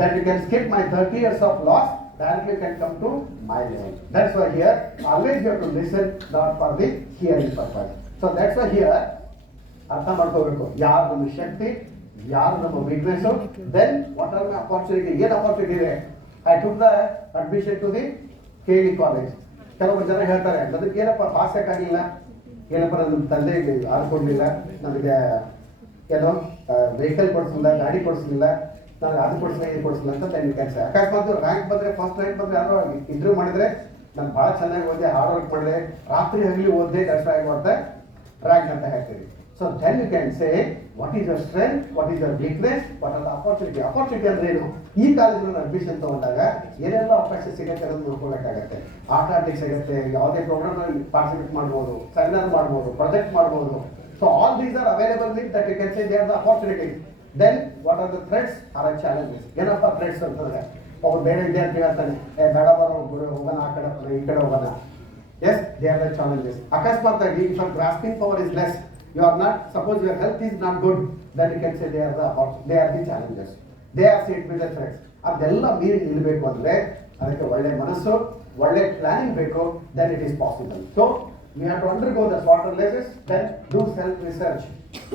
That you can skip my 30 years of loss, directly can come to my level. That's why here always you have to listen, not for the hearing purpose. So that's why here ಅರ್ಥ ಮಾಡ್ಕೋಬೇಕು, ಯಾರು ನಮ್ಮ ಶಕ್ತಿ, ಯಾರು ನಮ್ಮ weakness, then what are my opportunity. ಏನು opportunity ಇದೆ? I took the admission to the KLE college. ಕೆಲವೊಬ್ಬರು ಜನ ಹೇಳ್ತಾರೆ ನನಗೆ ಏನಪ್ಪ ಪಾಸಕ್ಕಾಗಿಲ್ಲ, ಏನಪ್ಪ ನನ್ನ ತಂದೆ ಆಡ್ಕೊಂಡಿಲ್ಲ, ನನಗೆ ಏನೋ ವೆಹಿಕಲ್ ಕೊಡಿಸಲಿಲ್ಲ, ಗಾಡಿ ಕೊಡಿಸಲಿಲ್ಲ, ನನಗೆ ಅದು ಕೊಡಿಸಲಿಲ್ಲ, ಇದು ಕೊಡಿಸಲಿಲ್ಲ ಅಂತ ಟೈಮ್ ಕೆಲಸ. ಅಕಸ್ಮಾತ್ ರ್ಯಾಂಕ್ ಬಂದರೆ, ಫಸ್ಟ್ ರ್ಯಾಂಕ್ ಬಂದರೆ, ಯಾರೋ ಇಂಟರ್ವ್ಯೂ ಮಾಡಿದರೆ ನಾನು ಭಾಳ ಚೆನ್ನಾಗಿ ಓದಿದೆ, ಹಾರ್ಡ್ ವರ್ಕ್ ಮಾಡಿದೆ, ರಾತ್ರಿ ಹಗಲಿ ಓದಿದೆ, ಕಷ್ಟ ಆಗಿ ಮಾಡಿದೆ, ರ್ಯಾಂಕ್ ಅಂತ ಹೇಳ್ತೀವಿ. So then you can say what is your strength, what is your weakness, what are the opportunity. Opportunity ಅಂದ್ರೆ ಏನು? ಈ ಕಾಲೇಜಿನಲ್ಲಿ ಅಡ್ಮಿಷನ್ ತಗೊಂಡಾಗ ಏನೆಲ್ಲ ಅವಕಾಶ ಸಿಗುತ್ತೆ ಅನ್ನೋದು ನೋಡ್ಕೊಳಕ್ಕಾಗತ್ತೆ. ಆಟ ಆಡ್ಲಿಕ್ಕೆ ಸಿಗುತ್ತೆ, ಯಾವುದೇ ಪ್ರೋಗ್ರಾಮ್ನಲ್ಲಿ ಪಾರ್ಟಿಸಿಪೇಟ್ ಮಾಡ್ಬೋದು, ಸೆಮಿನಾರ್ ಮಾಡ್ಬೋದು, ಪ್ರಾಜೆಕ್ಟ್ ಮಾಡ್ಬೋದು. So all these are available with that you can say they are the opportunity. Then what are the threats or challenges? ಏನಪ್ಪ ಥ್ರೆಟ್ಸ್ ಅಂತಂದ್ರೆ ಅವ್ರು ಬೇರೆ ವಿದ್ಯಾರ್ಥಿ ಹೇಳ್ತಾನೆ ಬೇಡ ಬರೋ ಹೋಗೋಣ ಆ ಕಡೆ ಈ ಕಡೆ ಹೋಗೋಣ. Yes, they are the challenges. ಅಕಸ್ಮಾತ್ if your grasping power is less, you are not, suppose your health is not good, then you can say they are the challenges. They are set with the threats. ಅದೆಲ್ಲ ಮೀರಿ ನಿಲ್ಲಬೇಕು ಅಂದ್ರೆ ಅದಕ್ಕೆ ಒಳ್ಳೆ ಮನಸ್ಸು, ಒಳ್ಳೆ ಪ್ಲಾನಿಂಗ್ ಬೇಕು, then it is possible. So we have to undergo the SWOT analysis, then do self research.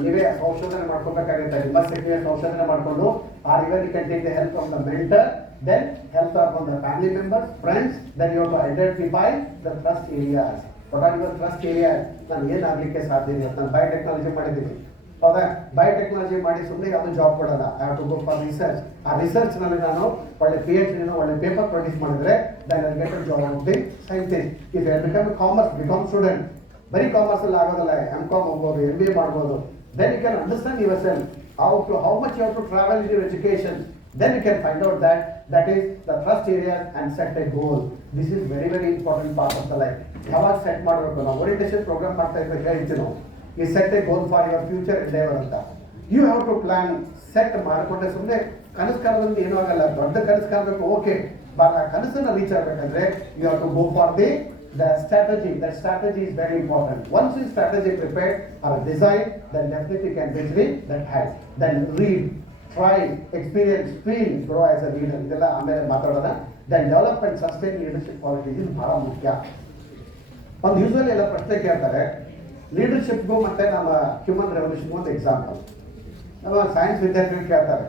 ನೀವೇ ಸಂಶೋಧನೆ ಮಾಡ್ಕೋಬೇಕಾಗುತ್ತೆ, ನಿಮ್ಮ ಸೆಕ್ಯೂರ್ ಸಂಶೋಧನೆ ಮಾಡಿಕೊಂಡು or even you can take the help from the mentor, then help from the family members, friends, then you have to identify the trust areas. What are your trust areas? ನಾನು ಏನಾಗಲಿಕ್ಕೆ ಸಾಧ್ಯ ಇದೆ, ನಾನು ಬಯೋಟೆಕ್ನಾಲಜಿ ಮಾಡಿದ್ದೀನಿ, ಹೌದಾ, ಬಯೋಟೆಕ್ನಾಲಜಿ ಮಾಡಿ ಸುಮ್ಮನೆ ಯಾವುದು ಜಾಬ್ ಕೊಡೋಣ, I have to go for research. ಆ ರಿಸರ್ಚ್ ನಲ್ಲಿ ನಾನು ಒಳ್ಳೆ PhD ಒಳ್ಳೆ ಪೇಪರ್ ಪ್ರೊಡ್ಯೂಸ್ ಮಾಡಿದ್ರೆ then I get a job of the scientist. If I become a commerce, become student, ಬರೀ ಕಾಮರ್ಸ್ ಅಲ್ಲಿ ಆಗೋದಲ್ಲ, M.Com ಹೋಗ್ಬೋದು, MBA ಮಾಡ್ಬೋದು, then you can understand yourself how much you have to travel in your education, then you can find out that is the trust area and set a goal. This is very very important part of the life. ಯಾವಾಗ set ಮಾಡಬೇಕು, ನಾವು orientation program ಮಾಡ್ತಾ ಇದ್ದಾಗ ಹೇಳ್ತೀವಿ ನಾವು, ಈ set a goal for your future endeavour ಅಂತ. You have to plan, set ಮಾಡಿಕೊಂಡ್ರೆ ಸುಮ್ಮನೆ ಕನಸು ಕಾಣೋದ್ರಿಂದ ಏನೂ ಆಗಲ್ಲ. ದೊಡ್ಡ ಕನಸು ಕಾಣಬೇಕು, ಓಕೆ, ಬಟ್ ಆ ಕನಸನ್ನು ರೀಚ್ ಆಗಬೇಕಂದ್ರೆ you have to go for the strategy. That strategy is very important. Once you strategy prepared or design, then definitely can reach that height. Then read, try, experience, feel, grow as a leader. ಇದೆಲ್ಲ ಆಮೇಲೆ ಮಾತಾಡೋಣ. Then develop and sustain leadership qualities is ಬಹಳ ಮುಖ್ಯ. ಒಂದು ಯೂಶುವಲಿ ಎಲ್ಲ ಪ್ರಶ್ನೆ ಕೇಳ್ತಾರೆ, ಲೀಡರ್ಶಿಪ್ಗೂ ಮತ್ತೆ ನಮ್ಮ ಹ್ಯೂಮನ್ ರೆವಲ್ಯೂಷನ್ಗೂ ಒಂದು ಎಕ್ಸಾಂಪಲ್. ನಮ್ಮ ಸೈನ್ಸ್ ವಿದ್ಯಾರ್ಥಿಗಳು ಕೇಳ್ತಾರೆ,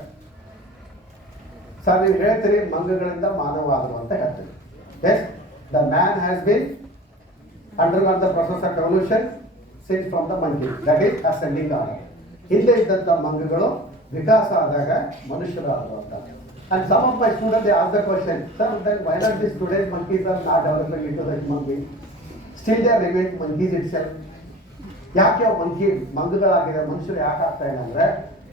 ಸರ್ ನೀವು ಹೇಳ್ತೀರಿ ಮಂಗಗಳಿಂದ ಮಾನವ ಆದರು ಅಂತ ಹೇಳ್ತೀರಿ. Yes, the man has been undergone the process of evolution since from the monkey, that is ascending order. ಹಿಂದೆ ಇದ್ದಂಥ ಮಂಗಗಳು ವಿಕಾಸ ಆದಾಗ ಮನುಷ್ಯರು ಆದರು ಅಂತ. And some of my students, they ask the question, sir, then why not these today's monkeys are not developing into that monkey? Still they are remain monkeys itself. ಯಾಕೆ ಮಂಗಗಳಾಗಿದೆ, ಮನುಷ್ಯರು ಯಾಕೆ ಆಗ್ತಾ ಇಲ್ಲ ಅಂದ್ರೆ,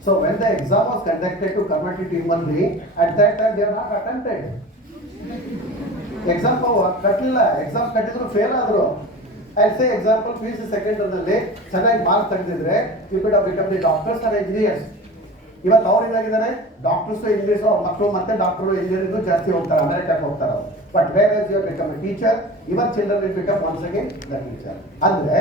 so when the exam was conducted to convert it to human being, at that time they are not attempted. Exam ಕಟ್ಟಲಿಲ್ಲ, exam ಕಟ್ಟಿದ್ರು fail ಆದ್ರು. I say example, PUC second ನಲ್ಲಿ ಚೆನ್ನಾಗಿ ಮಾರ್ಕ್ ತೆಗೆದಿದ್ರೆ you could have become the doctors or engineers. ಇವತ್ತು ಅವ್ರು ಏನಾಗಿದ್ದಾರೆ, doctors engineers, ಅವ್ರ ಮಕ್ಕಳು ಮತ್ತೆ ಡಾಕ್ಟರ್ ಇಂಜಿನಿಯರಿಂಗ್ ಜಾಸ್ತಿ ಹೋಗ್ತಾರೆ, ಅಮೆರಿಕಕ್ಕೆ ಹೋಗ್ತಾರೆ ಅವರು. But whereas you become a teacher, ಇವರ್ children will become once again the teacher. ಅಂದ್ರೆ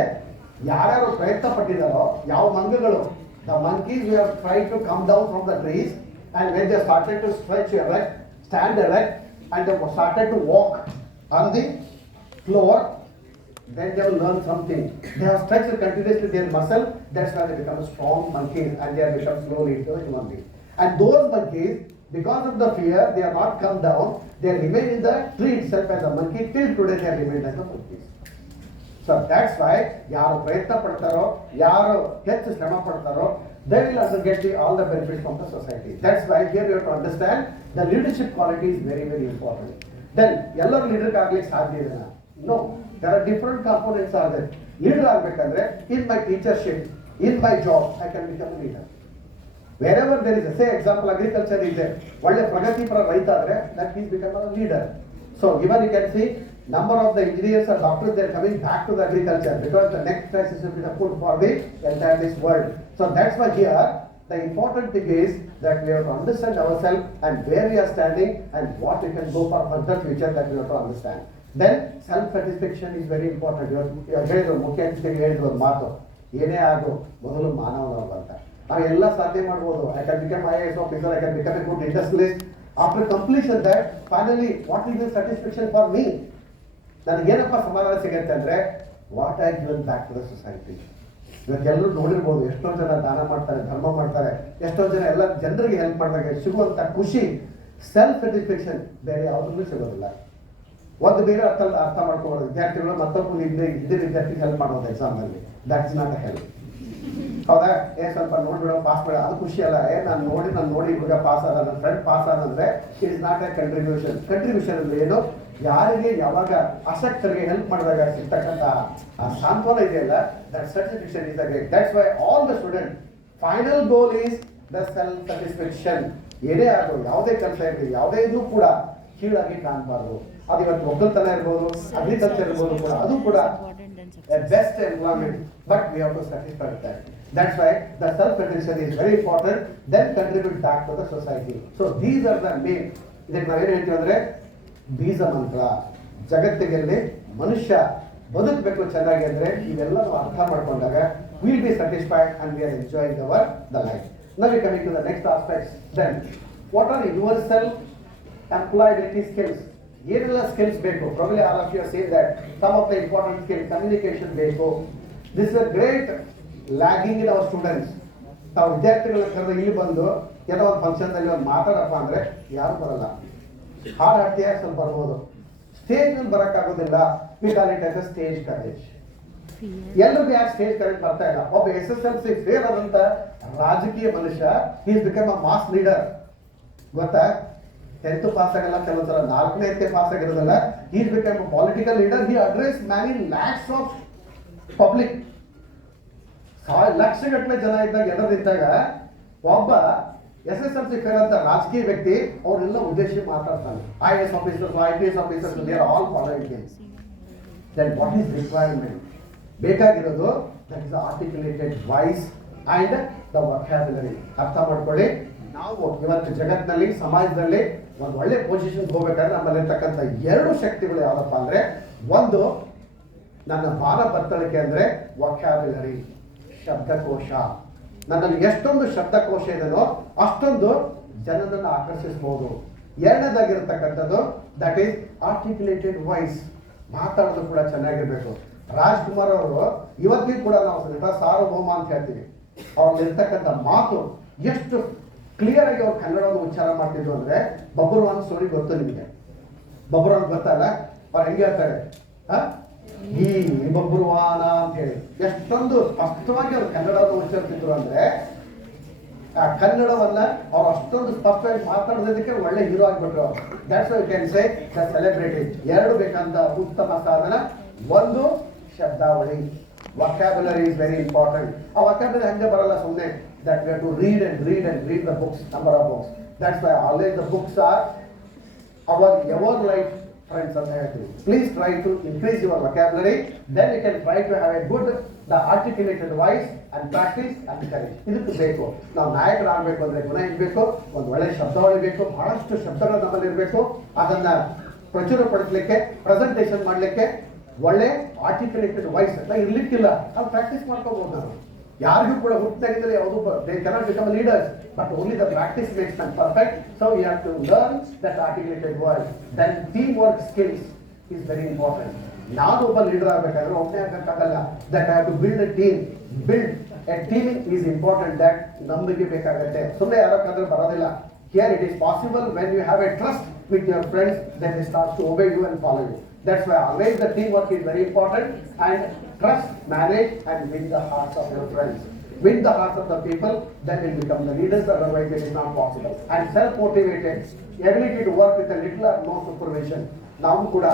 ಯಾರ್ಯಾರು ಪ್ರಯತ್ನ ಪಟ್ಟಿದಾರೋ, ಯಾವ ಮಂಗಗಳು, the monkeys we have try to come down from the trees and when they started to stretch erect, stand erect, and they started to walk on the floor, then they will learn something. They have stretched continuously their muscle, that's why they become strong monkeys and they have become slowly into human beings. And those monkeys, because of the fear, they are not come down, they remain in the tree itself as a monkey, till today they have remained as a monkeys. So that's why ಯಾರು ಪ್ರಯತ್ನ ಪಡ್ತಾರೋ, ಯಾರು ಹೆಚ್ಚು ಶ್ರಮ ಪಡ್ತಾರೋ, they will get all the benefits from the society. That's why here you have to understand the leadership quality is very very important. Then ಎಲ್ಲರೂ ಲೀಡರ್ ಆಗ್ಲಿಕ್ಕೆ ಸಾಧ್ಯ ಇಲ್ಲ. No, there are different components are there. Leader ಆಗ್ಬೇಕಂದ್ರೆ in my teachership, in my job, I can become a leader. Wherever there is, say example agriculture is there, ಒಳ್ಳೆ ಪ್ರಗತಿಪರ ರೈತ ಆದ್ರೆ that means become a leader. So even you can see number of the engineers or doctors, they are coming back to the agriculture because the next crisis will be the food for the entire this world. So that's why here the important thing is that we have to understand ourselves and where we are standing and what we can go for further future, that we have to understand. Then self satisfaction is very important. You are ಹೇಳಿದ್ರು, ಮುಖ್ಯ ಹೇಳಿದ್ರು ಒಂದು ಮಾತು, ಏನೇ ಆಗು ಮೊದಲು ಮಾನವನವ ಅಂತ. ನಾವು ಎಲ್ಲ ಸಾಧ್ಯ ಮಾಡ್ಬೋದು. I can become IAS officer, I can become a good industrialist. After completion that, finally what is the satisfaction for me? ನನಗೇನಪ್ಪ ಸಮಾಧಾನ ಸಿಗುತ್ತೆ ಅಂದರೆ, what I given back to the society. ಇವತ್ತೆಲ್ಲರೂ ನೋಡಿರ್ಬೋದು, ಎಷ್ಟೋ ಜನ ದಾನ ಮಾಡ್ತಾರೆ, ಧರ್ಮ ಮಾಡ್ತಾರೆ, ಎಷ್ಟೋ ಜನ ಎಲ್ಲ ಜನರಿಗೆ ಹೆಲ್ಪ್ ಮಾಡಿದಾಗ ಸಿಗುವಂಥ ಖುಷಿ, ಸೆಲ್ಫ್ ಸ್ಯಾಟಿಸ್ಫ್ಯಾಕ್ಷನ್ ಬೇರೆ ಯಾವುದೂ ಸಿಗೋದಿಲ್ಲ. ಒಂದು ಬೇರೆ ಅರ್ಥ ಮಾಡ್ಕೋಬೋದು, ವಿದ್ಯಾರ್ಥಿಗಳು ಮತ್ತೊಬ್ಬರು ಹಿಂದೆ ವಿದ್ಯಾರ್ಥಿಗೆ ಹೆಲ್ಪ್ ಮಾಡೋದು ಎಕ್ಸಾಮ್ನಲ್ಲಿ, that is not a help. ಹೌದಾ, ಸ್ವಲ್ಪ ನೋಡ್ಬಿಡೋ ಪಾಸ್ ಬೇಡ, ಅದು ಖುಷಿ ಅಲ್ಲ. ನಾನು ನೋಡಿ ಹುಡುಗ ಪಾಸ್ ಆದ, ನನ್ನ ಫ್ರೆಂಡ್ ಪಾಸ್ ಆದಂದ್ರೆ it is not a contribution. Contribution ಅಂದ್ರೆ ಏನು, ಯಾರಿಗೆ ಯಾವಾಗ ಆಸಕ್ತರಿಗೆ ಹೆಲ್ಪ್ ಮಾಡಿದಾಗ ಸಿಗ್ತಕ್ಕಂಥ ಆ ಸಾಂತ್ವನ ಇದೆಯಲ್ಲ, that satisfaction is the great. That's why all the student final goal is the self satisfaction. ಏನೇ ಆಗೋ, ಯಾವುದೇ ಕೆಲಸ ಇರಲಿ, ಯಾವುದೇ ಇದು ಕೂಡ ಕೀಳಾಗಿ ಕಾಣಬಾರ್ದು. ಅದು ಇವತ್ತು ಒಕ್ಕಲ್ತನ ಇರ್ಬೋದು, ಅಗ್ರಿಕಲ್ಚರ್ ಇರ್ಬೋದು ಕೂಡ, ಅದು ಕೂಡ a best employment, but we have to satisfy that. That's why the self-realization is very important, then contribute back to the society. So these are the main, ಇದಕ್ಕೆ ನಾವೇನು ಹೇಳ್ತೀವಿ ಅಂದರೆ ಬೀಜ ಮಂತ್ರ. ಜಗತ್ತಿನಲ್ಲಿ ಮನುಷ್ಯ ಬದುಕಬೇಕು ಚೆನ್ನಾಗಿ ಅಂದರೆ ಇವೆಲ್ಲ ನಾವು ಅರ್ಥ ಮಾಡ್ಕೊಂಡಾಗ we'll be satisfied and we are enjoying the life. Now we coming to the next aspects. Then what are universal employability skills? ಏನೆಲ್ಲ ಸ್ಕಿಲ್ಸ್ ಬೇಕು? Probably all of you have said that some of the important skills, communication ಬೇಕು. This is a great lagging in our students. ನಾವು ವಿದ್ಯಾರ್ಥಿಗಳ ಕರೆದು ಇಲ್ಲಿ ಬಂದು ಏನೋ ಒಂದು ಫಂಕ್ಷನ್ನಲ್ಲಿ ಒಂದು ಮಾತಾಡಪ್ಪ ಅಂದರೆ ಯಾರು ಬರಲ್ಲ. ಹಾಡು ಹಾಡ್ತೀಯ ಸ್ವಲ್ಪ ಬರ್ಬೋದು, ಸ್ಟೇಜ್ ಮೇಲೆ ಬರೋಕ್ಕಾಗೋದಿಲ್ಲ. We call it as a stage courage. ಎಲ್ಲರಿಗೂ ಯಾಕೆ ಸ್ಟೇಜ್ ಕರೇಜ್ ಬರ್ತಾ ಇಲ್ಲ? ಒಬ್ಬ SSLC ಫೇಲ್ ಆದಂತ ರಾಜಕೀಯ ಮನುಷ್ಯ is become a mass leader. ಗೊತ್ತಾ? 10th ಪಾಸ್ ಆಗಲ್ಲ, ಕೆಲವೊಂದ್ಸಲ 4ನೇ ಪಾಸ್ ಆಗಿರೋದಲ್ಲ. Is become a political leader. He address many lakhs of public. ಲಕ್ಷಗಟ್ಟಲೆ ಜನ ಇದ್ದಾಗ ಎದುರಿದ್ದಾಗ ಒಬ್ಬ SSLC ಫೇಲ್ ಅಂತ ರಾಜಕೀಯ ವ್ಯಕ್ತಿ ಅವರೆಲ್ಲ ಉದ್ದೇಶ ಮಾತಾಡ್ತಾನೆ. IAS officers, IPS officers, they are all following him. Then what is requirement? ಬೇಕಾಗಿರೋದು that is articulated voice and the vocabulary. ಅರ್ಥ ಮಾಡ್ಕೊಳ್ಳಿ, ನಾವು ಇವತ್ತು ಜಗತ್ತಿನಲ್ಲಿ ಸಮಾಜದಲ್ಲಿ ಒಂದು ಒಳ್ಳೆ ಪೊಸಿಷನ್ಗೆ ಹೋಗ್ಬೇಕಾದ್ರೆ ನಮ್ಮಲ್ಲಿರ್ತಕ್ಕಂಥ 2 ಶಕ್ತಿಗಳು ಯಾವ್ದಪ್ಪ ಅಂದ್ರೆ, ಒಂದು ನನ್ನ ಬಾಲ ಬತ್ತಳಿಕೆ ಅಂದ್ರೆ ವೊಕ್ಯಾಬ್ಯುಲರಿ, ಶಬ್ದಕೋಶ. ನನ್ನಲ್ಲಿ ಎಷ್ಟೊಂದು ಶಬ್ದಕೋಶ ಇದೆನೋ ಅಷ್ಟೊಂದು ಜನರನ್ನು ಆಕರ್ಷಿಸಬಹುದು. ಎರಡನೇದಾಗಿರ್ತಕ್ಕಂಥದ್ದು ದಟ್ ಈಸ್ ಆರ್ಟಿಕ್ಯುಲೇಟೆಡ್ ವಾಯ್ಸ್. ಮಾತಾಡೋದು ಕೂಡ ಚೆನ್ನಾಗಿರ್ಬೇಕು. ರಾಜ್ಕುಮಾರ್ ಅವರು ಇವತ್ತಿಗೂ ಕೂಡ ನಾವು ನಟ ಸಾರ್ವಭೌಮ ಅಂತ ಹೇಳ್ತೀವಿ. ಅವ್ರಲ್ಲಿರ್ತಕ್ಕಂಥ ಮಾತು ಎಷ್ಟು ಕ್ಲಿಯರ್ ಆಗಿ ಅವ್ರು ಕನ್ನಡವನ್ನು ಉಚ್ಚಾರ ಮಾಡ್ತಿದ್ರು ಅಂದ್ರೆ, ಬಬ್ರುವಾನ್ ಸ್ಟೋರಿ ಗೊತ್ತು ನಿಮಗೆ? ಬಬ್ರುವಾನ್ ಗೊತ್ತಲ್ಲ? ಅವ್ರು ಹೆಂಗೆ ಹೇಳ್ತಾರೆ, ಈ ಬಬ್ರುವಾನ ಅಂತ ಹೇಳಿ ಎಷ್ಟೊಂದು ಸ್ಪಷ್ಟವಾಗಿ ಅವ್ರು ಕನ್ನಡವನ್ನು ಉಚ್ಚರಿಸಿದ್ರು ಅಂದ್ರೆ, ಆ ಕನ್ನಡವನ್ನ ಅವ್ರು ಅಷ್ಟೊಂದು ಸ್ಪಷ್ಟವಾಗಿ ಮಾತಾಡೋದಕ್ಕೆ ಒಳ್ಳೆ ಹೀರೋ ಆಗಿಬಿಟ್ರು ಅವರು. That's why you can say the celebrity. 2 ಬೇಕಂತ ಉತ್ತಮ ಸಾಧನ, ಒಂದು ಶಬ್ದಾವಳಿ. Vocabulary is very important. ಆ ವೊಕ್ಯಾಬ್ಯುಲರಿ ಹಂಗೆ ಬರಲ್ಲ ಸುಮ್ಮನೆ. that we have to read the books, number of books. That's why always the books are our ever life friends ಅಂತ ಹೇಳ್ತೀವಿ. Please try to increase your vocabulary, then you can try to have a good the articulated voice and practice and courage. ಇದಕ್ಕೆ ಬೇಕು. ನಾವು ನಾಯಕರಾಗಬೇಕು ಅಂದ್ರೆ ಗುಣ ಇರಬೇಕು, ಒಂದು ಒಳ್ಳೆ ಶಬ್ದಾವಳಿ ಬೇಕು, ಬಹಳಷ್ಟು ಶಬ್ದಗಳು ನಮ್ಮಲ್ಲಿ ಇರಬೇಕು. ಅದನ್ನ ಪ್ರಚುರಪಡಿಸಲಿಕ್ಕೆ, ಪ್ರೆಸೆಂಟೇಷನ್ ಮಾಡಲಿಕ್ಕೆ ಒಳ್ಳೆ ಆರ್ಟಿಕ್ಯುಲೇಟೆಡ್ ವಾಯ್ಸ್ ಎಲ್ಲ ಇರ್ಲಿಕ್ಕಿಲ್ಲ. ನಾವು ಪ್ರಾಕ್ಟೀಸ್ ಮಾಡ್ಕೋಬಹುದು. ನಾವು ಯಾರಿಗೂ ಕೂಡ ಹುಟ್ಟಿದಾಗಿದ್ದರೆ ಯಾವುದು they cannot become leaders, but only the practice makes them perfect. So you have to learn that articulated voice. Then teamwork skills is very important. ನಾನು ಒಬ್ಬ ಲೀಡರ್ ಆಗಬೇಕಾದ್ರೆ ಒಬ್ಬನೇ ಆಗಕ್ಕಾಗಲ್ಲ. that I have to build a team. build a teaming is important. that ನಂಬಿಕೆ ಬೇಕಾಗುತ್ತೆ. ಸುಮ್ಮನೆ ಯಾರಕ್ಕಾದ್ರೂ ಬರೋದಿಲ್ಲ. Here it is possible when you have a trust with your friends, then they start to obey you and follow you. That's why always the teamwork is very important, and trust, manage and win the hearts of your friends. Win the hearts of the people, then will become the leaders, otherwise it is not possible. And self-motivated, ability to work with a little or no supervision. ನಾವು ಕೂಡ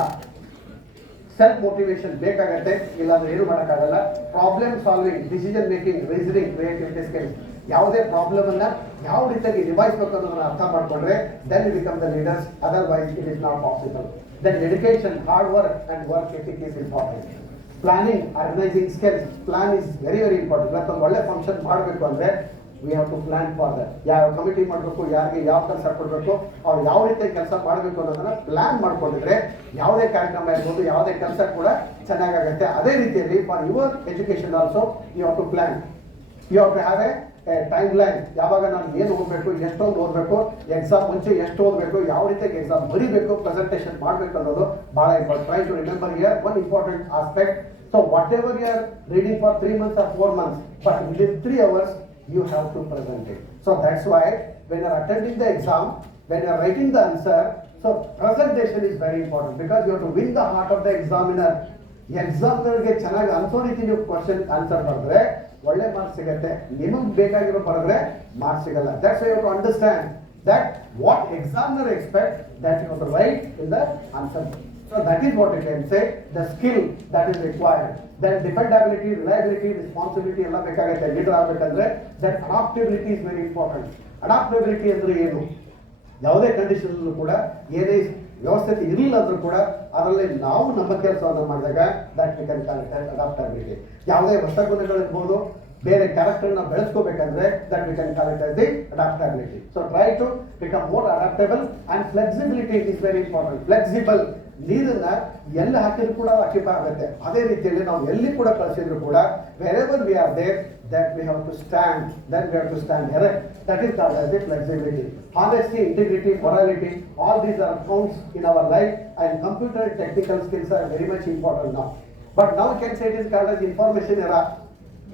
self motivation ಬೇಕಾಗತ್ತೆ, ಇಲ್ಲಾಂದ್ರೆ ಏನು ಮಾಡೋಕ್ಕಾಗಲ್ಲ. Problem solving, decision making, reasoning, creativity skills. ಯಾವುದೇ ಪ್ರಾಬ್ಲಮ್ ಅನ್ನ ಯಾವ ರೀತಿಯಾಗಿ ನಿಭಾಯಿಸಬೇಕು ಅನ್ನೋದನ್ನ ಅರ್ಥ ಮಾಡ್ಕೊಂಡ್ರೆ then you become the leaders, otherwise it is not possible. Then dedication, hard work and work ethic is important. Planning, organizing skills. Plan is very important. ಇವತ್ತೊಂದು ಒಳ್ಳೆ ಫಂಕ್ಷನ್ ಮಾಡಬೇಕು ಅಂದ್ರೆ we have to plan for that. ಯಾವ ಕಮಿಟಿ ಮಾಡಬೇಕು, ಯಾರಿಗೆ ಯಾವ ಕೆಲಸ ಕೊಡಬೇಕು, ಅವ್ರು ಯಾವ ರೀತಿ ಕೆಲಸ ಮಾಡಬೇಕು ಅನ್ನೋದನ್ನ ಪ್ಲಾನ್ ಮಾಡ್ಕೊಂಡಿದ್ರೆ ಯಾವುದೇ ಕಾರ್ಯಕ್ರಮ ಇರ್ಬೋದು, ಯಾವುದೇ ಕೆಲಸ ಕೂಡ ಚೆನ್ನಾಗಾಗುತ್ತೆ. ಅದೇ ರೀತಿಯಲ್ಲಿ for your education also you have to plan. You have to have a timeline. ಯಾವಾಗ ನಾನು ಏನು ಓದಬೇಕು, ಎಷ್ಟೊಂದು ಓದಬೇಕು, ಎಕ್ಸಾಮ್ ಮುಂಚೆ ಎಷ್ಟು ಓದಬೇಕು, ಯಾವ ರೀತಿಯಾಗಿ ಎಕ್ಸಾಮ್ ಬರೀಬೇಕು, ಪ್ರೆಸೆಂಟೇಷನ್ ಮಾಡಬೇಕು ಅನ್ನೋದು ಬಹಳ important. Try to remember here one important aspect. So whatever you are reading for 3 months or 4 months, but within 3 hours you have to present it. So that's why when you are attending the exam, when you are writing the answer, so presentation is very important, because you have to win the heart of the examiner. ಎಕ್ಸಾಮ್ನರ್ಗೆ ಚೆನ್ನಾಗಿ ಅನ್ಸೋ ರೀತಿ ನೀವು question answer ಮಾಡಿದ್ರೆ ಒಳ್ಳೆ ಮಾರ್ಕ್ಸ್ ಸಿಗುತ್ತೆ. ನಿಮಗೆ ಬೇಕಾಗಿರೋ ಬರೆದ್ರೆ ಮಾರ್ಕ್ಸ್ ಸಿಗಲ್ಲ. That's why you have to understand that what examiner expect, that you have to write in the answer. So that is what you can say, the skill that is required. Then dependability, reliability, responsibility ಎಲ್ಲ ಬೇಕಾಗುತ್ತೆ ಲೀಡರ್ ಆಗಬೇಕಂದ್ರೆ. that adaptability is very important. adaptability ಅಂದ್ರೆ ಏನು? ಯಾವುದೇ ಕಂಡೀಷನ್ ಕೂಡ, ಏನೇ ವ್ಯವಸ್ಥೆ ಇರಲಿಲ್ಲ ಅಂದ್ರೂ ಕೂಡ ಅದರಲ್ಲಿ ನಾವು ನಮ್ಮ ಕೆಲಸವನ್ನು ಮಾಡಿದಾಗ that we can call it adaptability. ಯಾವುದೇ ಹೊಸ ಗುಣಗಳಿರ್ಬೋದು, ಬೇರೆ ಕ್ಯಾರೆಕ್ಟರ್ನ ಬೆಳೆಸ್ಕೋಬೇಕಂದ್ರೆ that we can call it as the adaptability. So try to become more adaptable and flexibility is very important. Flexible, ನೀರನ್ನ ಎಲ್ಲಿ ಹಾಕಿದ್ರು ಕೂಡ ಆಕ್ಯುಪೈ ಆಗುತ್ತೆ. ಅದೇ ರೀತಿಯಲ್ಲಿ ನಾವು ಎಲ್ಲಿ ಕೂಡ ಕಳಿಸಿದ್ರು ಕೂಡ wherever we are there that we have to stand, then we have to stand erect. That is called as the flexibility. Honesty, integrity, morality, all these are counts in our life, and computer and technical skills are very much important now. But now we can say it is called as information era.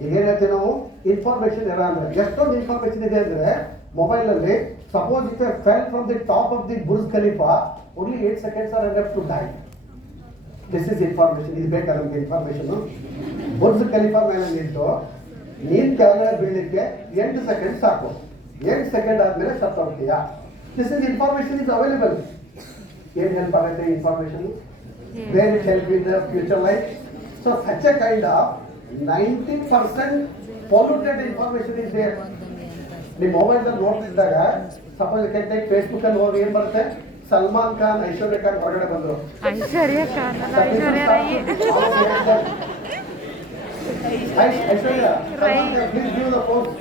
ಈಗ ಏನು ಹೇಳ್ತೀವಿ ನಾವು, information era ಅಂದ್ರೆ ಎಷ್ಟೊಂದು ಇನ್ಫಾರ್ಮೇಶನ್ ಇದೆ ಅಂದ್ರೆ mobile ಅಲ್ಲಿ suppose it fell from the top of the Burj Khalifa, only 8 seconds are enough to die. This is information. ಇದು ಬೇಕಾ ನಮಗೆ ಇನ್ಫಾರ್ಮೇಶನ್? ಬುರ್ಜ್ ಖಲೀಫಾ ಮೇಲೆ ನಿಂತು ನೀನ್ ಕೆಳಗಡೆ ಬೀಳಲಿಕ್ಕೆ 8 seconds ಸಾಕು. 8 seconds ಆದ್ಮೇಲೆ ಸತ್ತೋಗ್ತೀಯಾ? This is information is available. ಏನ್ ಹೆಲ್ಪ್ ಆಗುತ್ತೆ information? Where it help in the future life. So such a kind of 90% polluted information is there. ನಿಮ್ಮ ಮೊಬೈಲ್ ಅಲ್ಲಿ ನೋಡ್ತಿದ್ದಾಗ ಸಪೋಸ್ ಟೇಕ್ ಫೇಸ್ಬುಕ್ ಅಲ್ಲಿ ಹೋಗಿ ಏನ್ ಬರುತ್ತೆ, ಸಲ್ಮಾನ್ ಖಾನ್, ಐಶ್ವರ್ಯ ಖಾನ್ ಹೊರಗಡೆ ಬಂದ್ರು. ಐಶ್ವರ್ಯ ಪ್ಲೀಸ್ ಗಿವ್ ದ ಪೋಸ್ಟ್.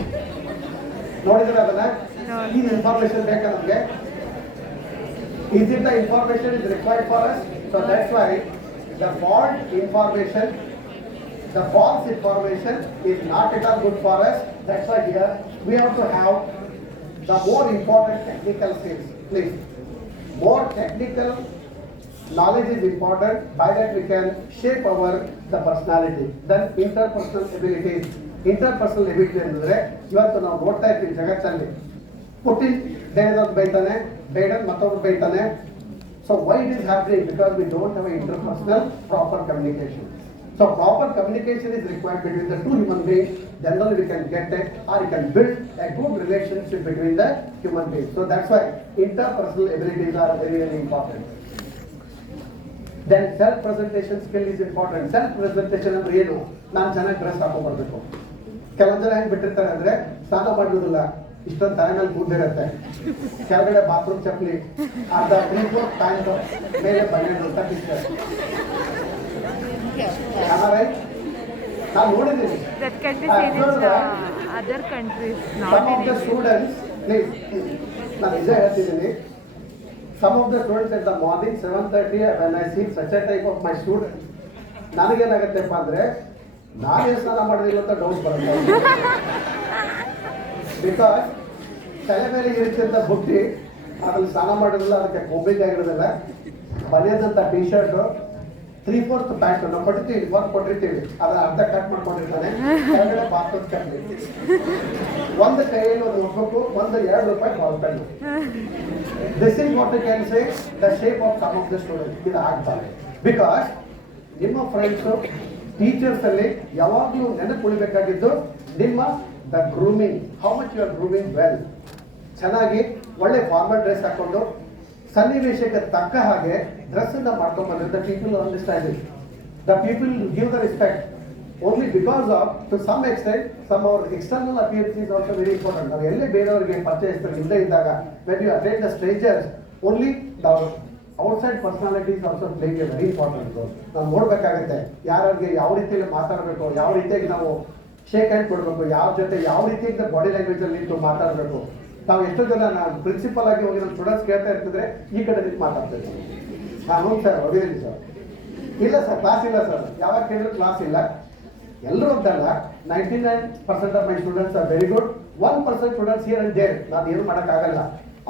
ನೋಡಿದ್ರೆ ಅದನ್ನ, ಈ ಇನ್ಫಾರ್ಮೇಶನ್ ಬೇಕಾ ನಮಗೆ? Is it the information is required for us? So that's why the false information is not at all good for us. That's why here we have to have the more important technical skills. Please, more technical knowledge is important. By that we can shape the personality. Then interpersonal abilities. Interpersonal ability ಅಂದ್ರೆ ಇವತ್ತು ನಾವು ನೋಡ್ತಾ ಇರ್ತೀವಿ ಜಗತ್ತಲ್ಲಿ, ಪುಟಿನ್ ಬೇರೆದವ್ರು ಬೈತಾನೆ, ಬೈಡನ್ ಮತ್ತೊಬ್ರು ಬೈತಾನೆ. So why it is happening? Because we don't have interpersonal proper communication. So proper communication is required between the two human beings. Then only we can get it, or we can build a good relationship between the human beings. So that's why interpersonal abilities are very, very important. Then self presentation skill is important. Self presentation ಅಂದ್ರೆ ಏನು? ನಾನು ಚೆನ್ನಾಗಿ ಡ್ರೆಸ್ ಹಾಕೊಂಡ್ ಬರ್ಬೇಕು. ಕೆಲವೊಂದು ಜನ ಹೆಂಗ್ ಬಿಟ್ಟಿರ್ತಾರೆ ಅಂದ್ರೆ ಸ್ನಾನ ಮಾಡೋದಿಲ್ಲ, ಇಷ್ಟೊಂದು ತಲೆ ಮೇಲೆ ಕೂದಿರುತ್ತೆ, ಕೆಳಗಡೆ ಬಾತ್ರೂಮ್ ಚಪ್ಪಲಿ, ಅರ್ಧ 3/4 ಪ್ಯಾಂಟ್, ಮೇಲೆ ಬನ್ನೇನು ತಪ್ಪಿಸ್ತಾರೆ. ನಾನು ನೋಡಿದ್ದೀನಿ. Some of the students, please, ನಾನು ನಿಜ ಹೇಳ್ತಿದ್ದೀನಿ, some of the students at the morning 7:30 when I see such a type of my student, ನನಗೇನಾಗತ್ತೆಪ್ಪ ಅಂದ್ರೆ ನಾನೇ ಸ್ನಾನ ಮಾಡೋದಿಲ್ಲ ಅಂತ ಡೌಟ್ ಬರುತ್ತೆ. ಬಿಕಾಸ್ ತಲೆ ಮೇಲೆ ಇರುತ್ತೆ ಅಂತ ಬುಟ್ಟಿ, ಅದ್ರಲ್ಲಿ ಸ್ನಾನ ಮಾಡೋದಿಲ್ಲ, ಅದಕ್ಕೆ ಕೊಂಬಿಗಾಗಿರೋದಿಲ್ಲ, ಬಲಿಯದಂತ ಟಿ ಶರ್ಟ್, 3/4 ಪ್ಯಾಂಟ್ ನಾವು ಕೊಟ್ಟಿರ್ತೀವಿ, ವರ್ಕ್ ಕೊಟ್ಟಿರ್ತೀವಿ, ಅದನ್ನ ಅರ್ಧ ಕಟ್ ಮಾಡ್ಕೊಂಡಿರ್ತಾನೆ, ಕೆಳಗಡೆ ಬಾತ್ರೂಮ್ ಚಪ್ಪಲಿ, ಒಂದು ಕೈಯಲ್ಲಿ ಒಂದು ನೋಟ್ಬುಕ್, ಒಂದು ₹2 ball pen. This is what you can say the shape of some of the student. ಇದು ಆಗ್ತಾರೆ ಬಿಕಾಸ್ ನಿಮ್ಮ ಫ್ರೆಂಡ್ಸು, ಟೀಚರ್ಸ್ ಅಲ್ಲಿ ಯಾವಾಗಲೂ ನೆನಪುಳಿಬೇಕಾಗಿದ್ದು ನಿಮ್ಮ the grooming, how much you are grooming well. ಚೆನ್ನಾಗಿ ಒಳ್ಳೆ ಫಾರ್ಮಲ್ ಡ್ರೆಸ್ ಹಾಕೊಂಡು ಸನ್ನಿವೇಶಕ್ಕೆ ತಕ್ಕ ಹಾಗೆ ಡ್ರೆಸ್ ಅನ್ನ ಮಾಡ್ಕೊಂಡ್ ಬಂದ್ರೆ the people understand it. The people give the respect only because of to some extent some our external appearance is also very important. ನಾವು ಎಲ್ಲೇ ಬೇರೆಯವರಿಗೆ ಪರಿಚಯಿಸ್ತಾರೆ ಇಲ್ಲದೆ ಇದ್ದಾಗ, when you attend the strangers, only the outside personalities also playing a very important role. ನಾವು ನೋಡ್ಬೇಕಾಗುತ್ತೆ ಯಾರಿಗೆ ಯಾವ ರೀತಿಯಲ್ಲಿ ಮಾತಾಡಬೇಕು, ಯಾವ ರೀತಿಯಾಗಿ ನಾವು ಶೇಕ್ ಹ್ಯಾಂಡ್ ಕೊಡಬೇಕು, ಯಾವ ಜೊತೆ ಯಾವ ರೀತಿಯಾಗಿ ಬಾಡಿ ಲ್ಯಾಂಗ್ವೇಜ್ ಅಲ್ಲಿ ನಿಂತು ಮಾತಾಡಬೇಕು. ನಾವು ಎಷ್ಟೋ ಜನ ನಾನು ಪ್ರಿನ್ಸಿಪಲ್ ಆಗಿ ಹೋಗಿ ನಮ್ಮ ಸ್ಟೂಡೆಂಟ್ಸ್ ಕೇಳ್ತಾ ಇರ್ತಿದ್ರೆ ಈ ಕಡೆ ನಿಂತು ಮಾತಾಡ್ತೇವೆ. ನಾನು ಸರ್ ಹೊಡಿದ್ದೀನಿ ಸರ್, ಇಲ್ಲ ಸರ್ ಕ್ಲಾಸ್ ಇಲ್ಲ ಸರ್, ಯಾವಾಗ ಕೇಳಿದ್ರು ಕ್ಲಾಸ್ ಇಲ್ಲ. ಎಲ್ಲರೂ ಅಂತಲ್ಲ, 99% of my students are very good, 1% students here and there ನಾನು ಏನು ಮಾಡೋಕ್ಕಾಗಲ್ಲ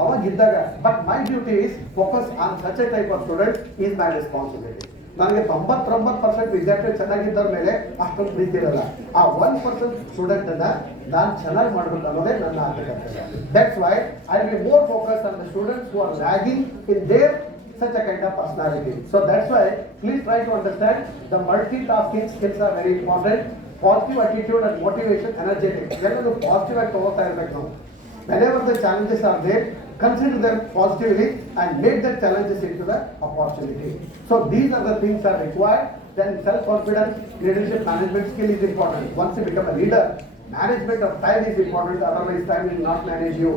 ಅವಾಗಿದ್ದಾಗ. But my duty is focus on such a type of student is my responsibility. ನನಗೆ 99% ವಿದ್ಯಾರ್ಥಿಗಳು ಚೆನ್ನಾಗಿದ್ದವ್ರ ಮೇಲೆ ಅಷ್ಟೊಂದು ಪ್ರೀತಿ ಇರಲ್ಲ. ಆ 1% ಸ್ಟೂಡೆಂಟ್ ಅನ್ನ ನಾನು ಚೆನ್ನಾಗಿ ಮಾಡ್ಬೇಕು ಅನ್ನೋದೇ ನನ್ನ ಆಸೆ. That's why I will more focus on the students who are lagging in their such a kind of personality. So that's why please try to understand the multitasking skills are very important. Positive attitude and motivation, energetic. ಎಲ್ಲರೂ ಪಾಸಿಟಿವ್ ಆಗಿ ತಗೋತಾ ಇರ್ಬೇಕು ನಾವು. Whenever the challenges are there, consider them positively and make the challenges into the opportunity. So these are the things are required. Then self-confidence, leadership, management skill is important. Once you become a leader, management of time is important. Otherwise, time will not manage you.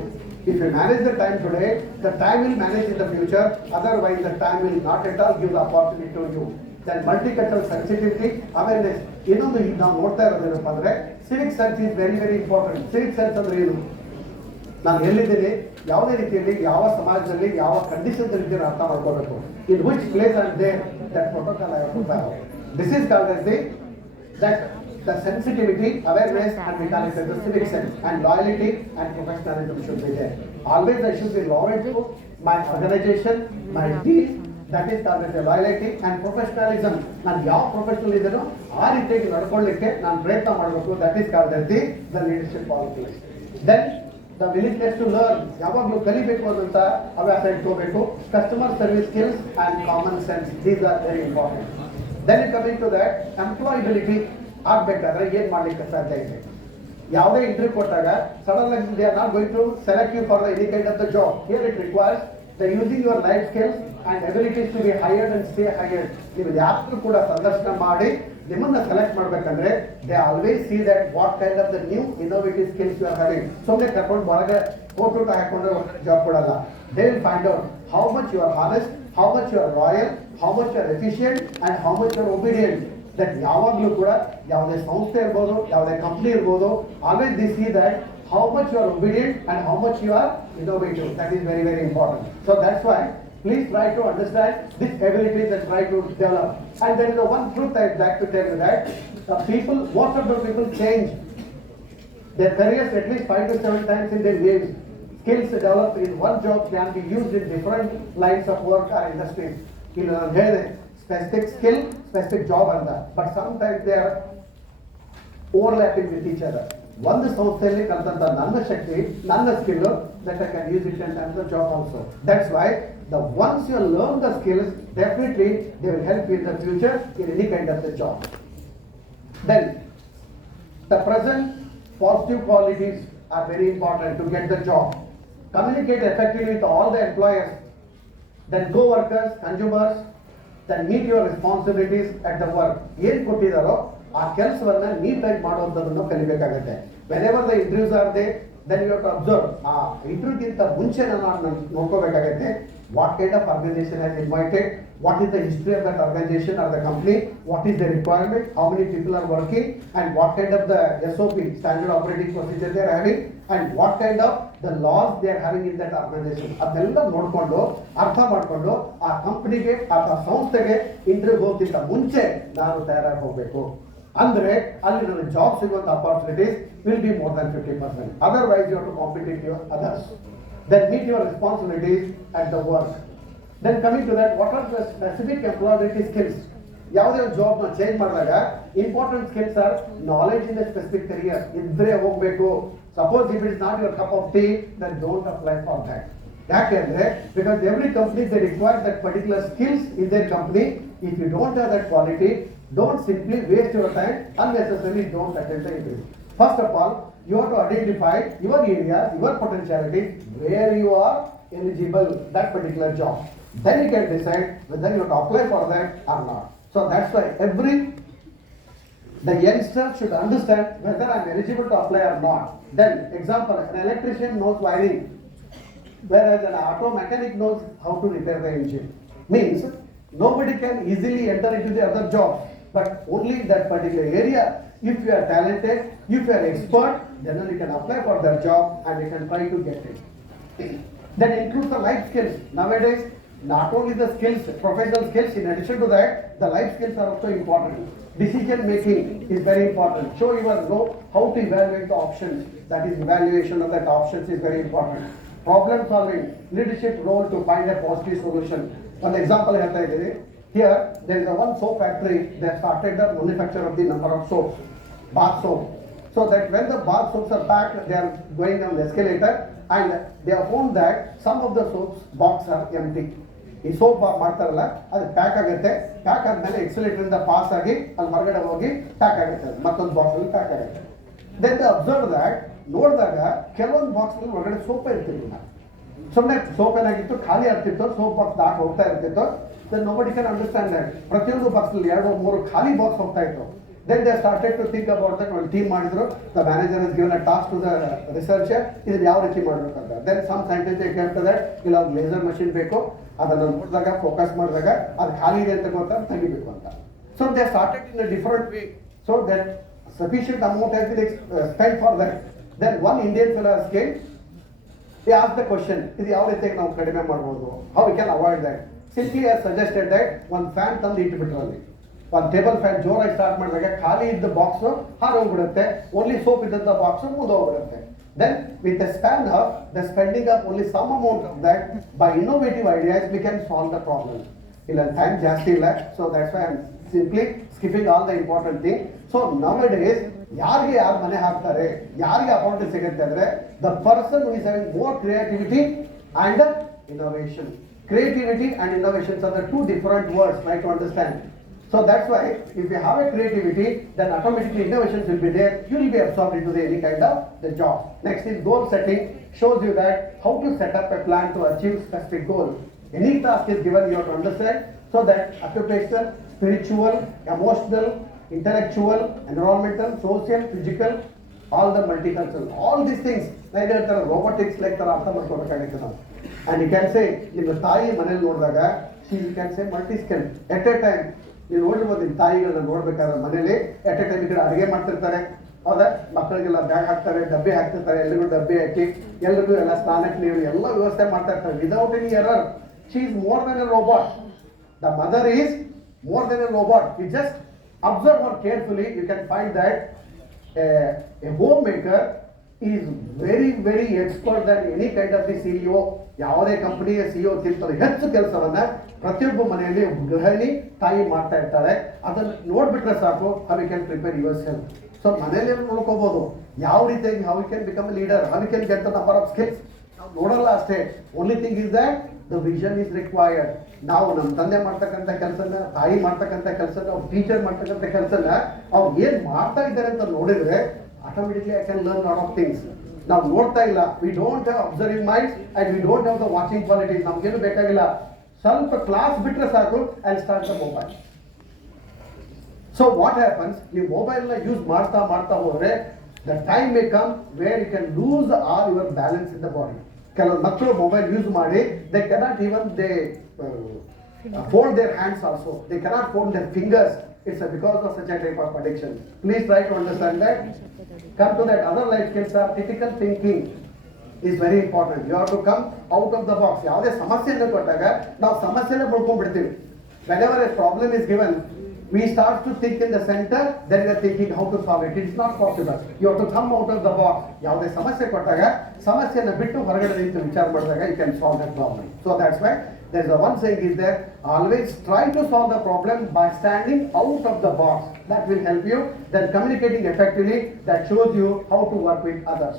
If you manage the time today, the time will manage in the future. Otherwise, the time will not at all give the opportunity to you. Then multicultural sensitivity awareness. ಇನ್ನೊಂದು ಈಗ ನಾವು ನೋಡ್ತಾ ಇರೋದೇನಪ್ಪ ಅಂದರೆ civic sense is very very important. Civic sense ಅಂದರೆ ಏನು? ನಾನು ಎಲ್ಲಿದ್ದೀನಿ, ಯಾವುದೇ ರೀತಿಯಲ್ಲಿ, ಯಾವ ಸಮಾಜದಲ್ಲಿ, ಯಾವ ಕಂಡೀಷನ್ ಇದ್ದೀನಿ ಅರ್ಥ ಮಾಡ್ಕೋಬೇಕು. In which place are there, that protocol I have to follow. This is called as the sensitivity, awareness, and we call it as the civic sense, and loyalty and professionalism should be there. Always I should be loyal to my organization, my team. That is called as the loyalty and professionalism. ನಾನು ಯಾವ ಪ್ರೊಫೆಷನಲ್ ಇದೆನೋ ಆ ರೀತಿಯಾಗಿ ನಡ್ಕೊಳ್ಳಿಕ್ಕೆ ನಾನು ಪ್ರಯತ್ನ ಮಾಡಬೇಕು. That is called as the leadership qualities. Then the willingness to learn, ಯಾವಾಗಲೂ ಕಲಿಬೇಕು ಅನ್ನೋಂಥ ಹವ್ಯಾಸ ಇಟ್ಕೋಬೇಕು. Customer service skills and common sense, these are very important. Then coming to that, employability ಆಗಬೇಕಾದ್ರೆ ಏನು ಮಾಡಲಿಕ್ಕೆ ಸಾಧ್ಯ ಇದೆ? ಯಾವುದೇ ಇಂಟರ್ವ್ಯೂ ಕೊಟ್ಟಾಗ ಸಡನ್ ಆಗಿ they are not going to select you for the any kind of the job. Here it requires the using your life skills and abilities to be hired and stay hired. ನೀವು ಯಾರು ಕೂಡ ಸಂದರ್ಶನ ಮಾಡಿ ನಿಮ್ಮನ್ನ select ಮಾಡಬೇಕಂದ್ರೆ they always see that what kind of the new innovative skills you are having. ಸುಮ್ಮನೆ ಕರ್ಕೊಂಡು ಹೊರಗೆ ಫೋಟೋ ಹಾಕೊಂಡು ಜಾಬ್ ಕೊಡಲ್ಲ. They will find out how much you R honest, how much you are loyal, how much you are efficient and how much you are obedient. That ಯಾವಾಗಲೂ ಕೂಡ ಯಾವುದೇ ಸಂಸ್ಥೆ ಇರ್ಬೋದು, ಯಾವುದೇ ಕಂಪ್ನಿ ಇರ್ಬೋದು, always the see that how much you are obedient and how much you are innovative. That is very very important. So that's why please try to understand this abilities and try to develop. And there is a one truth I would like to tell you that people, most of the people change their careers at least 5 to 7 times in their lives. Skills developed in one job can be used in different lines of work or industries. ಇಲ್ಲಿ ನಾನು ಹೇಳಿದೆ specific skill, specific job ಅಂತ, but sometimes they are overlapping with each other. ಒಂದು ಸಂಸ್ಥೆಯಲ್ಲಿ ಕಲಿತಂತ ನನ್ನ ಶಕ್ತಿ, ನನ್ನ skill, that I can use it in terms of job also. That's why once you learn the skills, definitely they will help you in the future in any kind of the job. Then the present positive qualities are very important to get the job. Communicate effectively with all the employers, then co-workers, consumers, then meet your responsibilities at the work. ಏನು ಕೊಟ್ಟಿದ್ದಾರೋ ಆ ಕೆಲಸವನ್ನ ನೀಟಾಗಿ ಮಾಡುವಂಥದ್ದನ್ನು ಕಲಿಬೇಕಾಗುತ್ತೆ. Whenever the interviews are there, then you have to observe. ಆ ಇಂಟರ್ವ್ಯೂಗಿಂತ ಮುಂಚೆ ನಾನು ನೋಡ್ಕೋಬೇಕಾಗುತ್ತೆ what kind of organization has invited, what is the history of that organization or the company, what is the requirement, how many people are working, and what kind of the SOP, standard operating procedure they are having, and what kind of the laws they are having in that organization. ಅದೆಲ್ಲ ನೋಡಿಕೊಂಡು ಅರ್ಥ ಮಾಡಿಕೊಂಡು ಆ ಕಂಪ್ನಿಗೆ ಅಥವಾ ಸಂಸ್ಥೆಗೆ ಇಂಟರ್ವ್ಯೂ ಹೋಗ್ತಿಂತ ಮುಂಚೆ ನಾನು ತಯಾರಾಗಿ ಹೋಗಬೇಕು. ಅಂದರೆ ಅಲ್ಲಿ ನನ್ನ ಜಾಬ್ ಸಿಗುವಂಥ opportunities will be more than 50%. Otherwise you have to compete with your others. Then meet your responsibilities at the work. Then coming to that, what are the specific employability skills? ಯಾವುದೇ ಒಂದು ಜಾಬ್ನ change ಮಾಡಿದಾಗ important skills are knowledge in the specific career ಇದ್ರೆ ಹೋಗಬೇಕು. Suppose if it is not your cup of tea, then don't apply for that. ಯಾಕೆಂದ್ರೆ because every company they require that particular skills in their company. If you don't have that quality, don't simply waste your time unnecessary, don't attend the interview. First of all, you have to identify your area, your potentiality, where you are eligible that particular job. Then you can decide whether you have to apply for that or not. So that's why the youngster should understand whether I am eligible to apply or not. Then example, an electrician knows wiring, whereas an auto mechanic knows how to repair the engine. Means nobody can easily enter into the other job, but only in that particular area. If you are talented, if you are expert, then you can apply for that job and you can try to get it. Then includes the life skills. Nowadays, not only the skills, professional skills, in addition to that, the life skills are also important. Decision making is very important. Show you know how to evaluate the options. That is, evaluation of that options is very important. Problem solving, leadership role to find a positive solution. One example I have taken here, there is a one soap factory that started the manufacture of the number of soaps, bath soap. So that when the bath soaps are packed, they are going on the escalator, and they have found that some of the soaps box are empty. ಈ ಸೋಪ್ ಮಾಡ್ತಾರಲ್ಲ, ಅದು ಪ್ಯಾಕ್ ಆಗುತ್ತೆ. ಪ್ಯಾಕ್ ಆದ್ಮೇಲೆ ಎಕ್ಸಲೇಟರ್ ಇಂದ ಪಾಸ್ ಆಗಿ ಅಲ್ಲಿ ಹೊರಗಡೆ ಹೋಗಿ ಪ್ಯಾಕ್ ಆಗುತ್ತೆ, ಮತ್ತೊಂದು ಬಾಕ್ಸ್ ಅಲ್ಲಿ ಪ್ಯಾಕ್ ಆಗುತ್ತೆ. ದೆನ್ ಅಬ್ಸರ್ವ್ ದಟ್, ನೋಡಿದಾಗ ಕೆಲವೊಂದು ಬಾಕ್ಸ್ ಅಲ್ಲಿ ಹೊರಗಡೆ ಸೋಪ್ ಇರ್ತಿರ್ಲಿಲ್ಲ. ಸುಮ್ಮನೆ ಸೋಪ್ ಏನಾಗಿತ್ತು, ಖಾಲಿ ಆಗ್ತಿತ್ತು, ಸೋಪ್ ಬಾಕ್ಸ್ ದಾಟ್ ಹೋಗ್ತಾ ಇರ್ತಿತ್ತು. Then nobody can understand that. ಪ್ರತಿಯೊಂದು ಬಾಕ್ಸ್ ಅಲ್ಲಿ 2-3 ಖಾಲಿ ಬಾಕ್ಸ್ ಹೋಗ್ತಾ ಇತ್ತು. Then they started to think about that. ಒಂದು ಟೀಮ್ ಮಾಡಿದ್ರು. The manager has given a task to the researcher, ಇದನ್ನು ಯಾವ ರೀತಿ ಮಾಡಬೇಕಂತ. Then some scientists came to that, ಇಲ್ಲ ಲೇಸರ್ ಮಷಿನ್ ಬೇಕು, ಅದನ್ನು ನೋಡಿದಾಗ ಫೋಕಸ್ ಮಾಡಿದಾಗ ಅದು ಖಾಲಿ ಇದೆ ಅಂತ ಗೊತ್ತಾ ತೆಗಿಬೇಕು ಅಂತ. So they started in a different way, so that sufficient amount has been spent for that. Then one Indian fellow came, he asked the question, ಇದು ಯಾವ ರೀತಿಯಾಗಿ ನಾವು ಕಡಿಮೆ ಮಾಡ್ಬೋದು, how we can avoid that. Simply has suggested that ಒಂದು ಫ್ಯಾನ್ ತಂದು ಇಟ್ಬಿಟ್ರಲ್ಲಿ, ಒಂದು ಟೇಬಲ್ ಫ್ಯಾನ್ ಜೋರಾಗಿ ಸ್ಟಾರ್ಟ್ ಮಾಡಿದಾಗ ಖಾಲಿ ಇದ್ದ ಬಾಕ್ಸ್ ಹಾರೋಗ್ಬಿಡುತ್ತೆ, ಓನ್ಲಿ ಸೋಪ್ ಇದ್ದಂಥ ಬಾಕ್ಸ್ ಮುಂದೆ ಹೋಗ್ಬಿಡುತ್ತೆ. Then with the span of the spending of only some amount of that, by innovative ideas we can solve the problem. ಇಲ್ಲ ಟೈಮ್ ಜಾಸ್ತಿ ಇಲ್ಲ, so that's why I'm simply skipping all the important thing. So nowadays ಯಾರಿಗೆ ಯಾರು ಮನೆ ಹಾಕ್ತಾರೆ, ಯಾರಿಗೆ ಅಪಾಯಿಂಟ್ಮೆಂಟ್ ಸಿಗುತ್ತೆ ಅಂದ್ರೆ the person who is having more creativity and innovation. Creativity and innovations are the two different words, right, to understand. So that's why if you have a creativity, then automatically innovations will be there. You will be absorbed into any kind of the job. Next is goal setting. Shows you that how to set up a plan to achieve specific goal. Any task is given, you have to understand, so that occupational, spiritual, emotional, intellectual, environmental, social, physical, all the multicultural, all these things, like robotics, like ತರ ಅರ್ಥ ಮಾಡ್ಕೊಬೇಕಾಗುತ್ತೆ ನಾವು. And you can say, ನಿಮ್ಮ ತಾಯಿ ಮನೇಲಿ ನೋಡಿದಾಗ she can say multi skill at a time. ನೀವು ನೋಡಿರ್ಬೋದು ನಿಮ್ಮ ತಾಯಿಗಳನ್ನ ನೋಡ್ಬೇಕಾದ್ರೆ ಮನೇಲಿ ಎಟ್ ಎ ಟೈಮ್ ಈ ಕಡೆ ಅಡುಗೆ ಮಾಡ್ತಿರ್ತಾರೆ, ಹೌದಾ, ಮಕ್ಕಳಿಗೆಲ್ಲ ಬ್ಯಾಗ್ ಹಾಕ್ತಾರೆ, ಡಬ್ಬಿ ಹಾಕ್ತಿರ್ತಾರೆ, ಎಲ್ರಿಗೂ ಡಬ್ಬಿ ಹಾಕಿ ಎಲ್ರಿಗೂ ಎಲ್ಲ ಸ್ನಾನಕ್ಕೆ ನೀರು ಎಲ್ಲ ವ್ಯವಸ್ಥೆ ಮಾಡ್ತಾ ಇರ್ತಾರೆ without any error. She is more than a robot. The mother is more than a robot. You just observe her carefully, you can find that a homemaker is very very expert than any kind of the CEO. ಯಾವುದೇ ಕಂಪನಿಯ CEO ಗಿಂತಲೂ ಹೆಚ್ಚು ಕೆಲಸವನ್ನ ಪ್ರತಿಯೊಬ್ಬ ಮನೆಯಲ್ಲಿ ಗೃಹಿಣಿ ತಾಯಿ ಮಾಡ್ತಾ ಇರ್ತಾಳೆ. ಅದನ್ನು ನೋಡ್ಬಿಟ್ರೆ ಸಾಕು, how you can prepare yourself. So ಮನೆಯಲ್ಲಿ ನೋಡ್ಕೋಬಹುದು ಯಾವ ರೀತಿಯಾಗಿ how you can become a leader, how you can get the number of skills. ನಾವು ನೋಡಲ್ಲ ಅಷ್ಟೇ. Only thing is that the vision is required. ನಾವು ನಮ್ಮ ತಂದೆ ಮಾಡ್ತಕ್ಕಂಥ ಕೆಲಸನ, ತಾಯಿ ಮಾಡ್ತಕ್ಕಂಥ ಕೆಲಸನ, ಟೀಚರ್ ಮಾಡ್ತಕ್ಕಂಥ ಕೆಲಸನ ಅವ್ರು ಏನ್ ಮಾಡ್ತಾ ಇದ್ದಾರೆ ಅಂತ ನೋಡಿದ್ರೆ automatically I can learn lot of things. ನಾವು ನೋಡ್ತಾ ಇಲ್ಲ, we don't have observing mind and we don't have the watching qualities. ನಮ್ಗೇನು ಬೇಕಾಗಿಲ್ಲ, ಸ್ವಲ್ಪ ಕ್ಲಾಸ್ ಬಿಟ್ರೆ ಸಾಕು and start the mobile. So what happens, ನೀವು ಮೊಬೈಲ್ನ ಯೂಸ್ ಮಾಡ್ತಾ ಮಾಡ್ತಾ ಹೋದ್ರೆ the time may come where you can lose all your balance in the body. ಕೆಲವು ಮಕ್ಕಳು ಮೊಬೈಲ್ ಯೂಸ್ ಮಾಡಿ they cannot even they fold their hands also, they cannot fold their fingers. It's because of such a type of addiction. Please try to understand that. Come to that other life skills are critical thinking is very important. You have to come out of the box. ಯಾವುದೇ ಸಮಸ್ಯೆಯನ್ನು ಕೊಟ್ಟಾಗ ನಾವು ಸಮಸ್ಯೆನ ಬಿಡ್ಕೊಂಡ್ಬಿಡ್ತೀವಿ. Whenever a problem is given, we start to think in the center, then we are thinking how to solve it. It's not possible. You have to come out of the box. ಯಾವುದೇ ಸಮಸ್ಯೆ ಕೊಟ್ಟಾಗ ಸಮಸ್ಯೆನ ಬಿಟ್ಟು ಹೊರಗಡೆ ನಿಂತು ವಿಚಾರ ಮಾಡಿದಾಗ you can solve that problem. So that's why there's a one saying is there, always try to solve the problem by standing out of the box. That will help you. Then communicating effectively, that shows you how to work with others.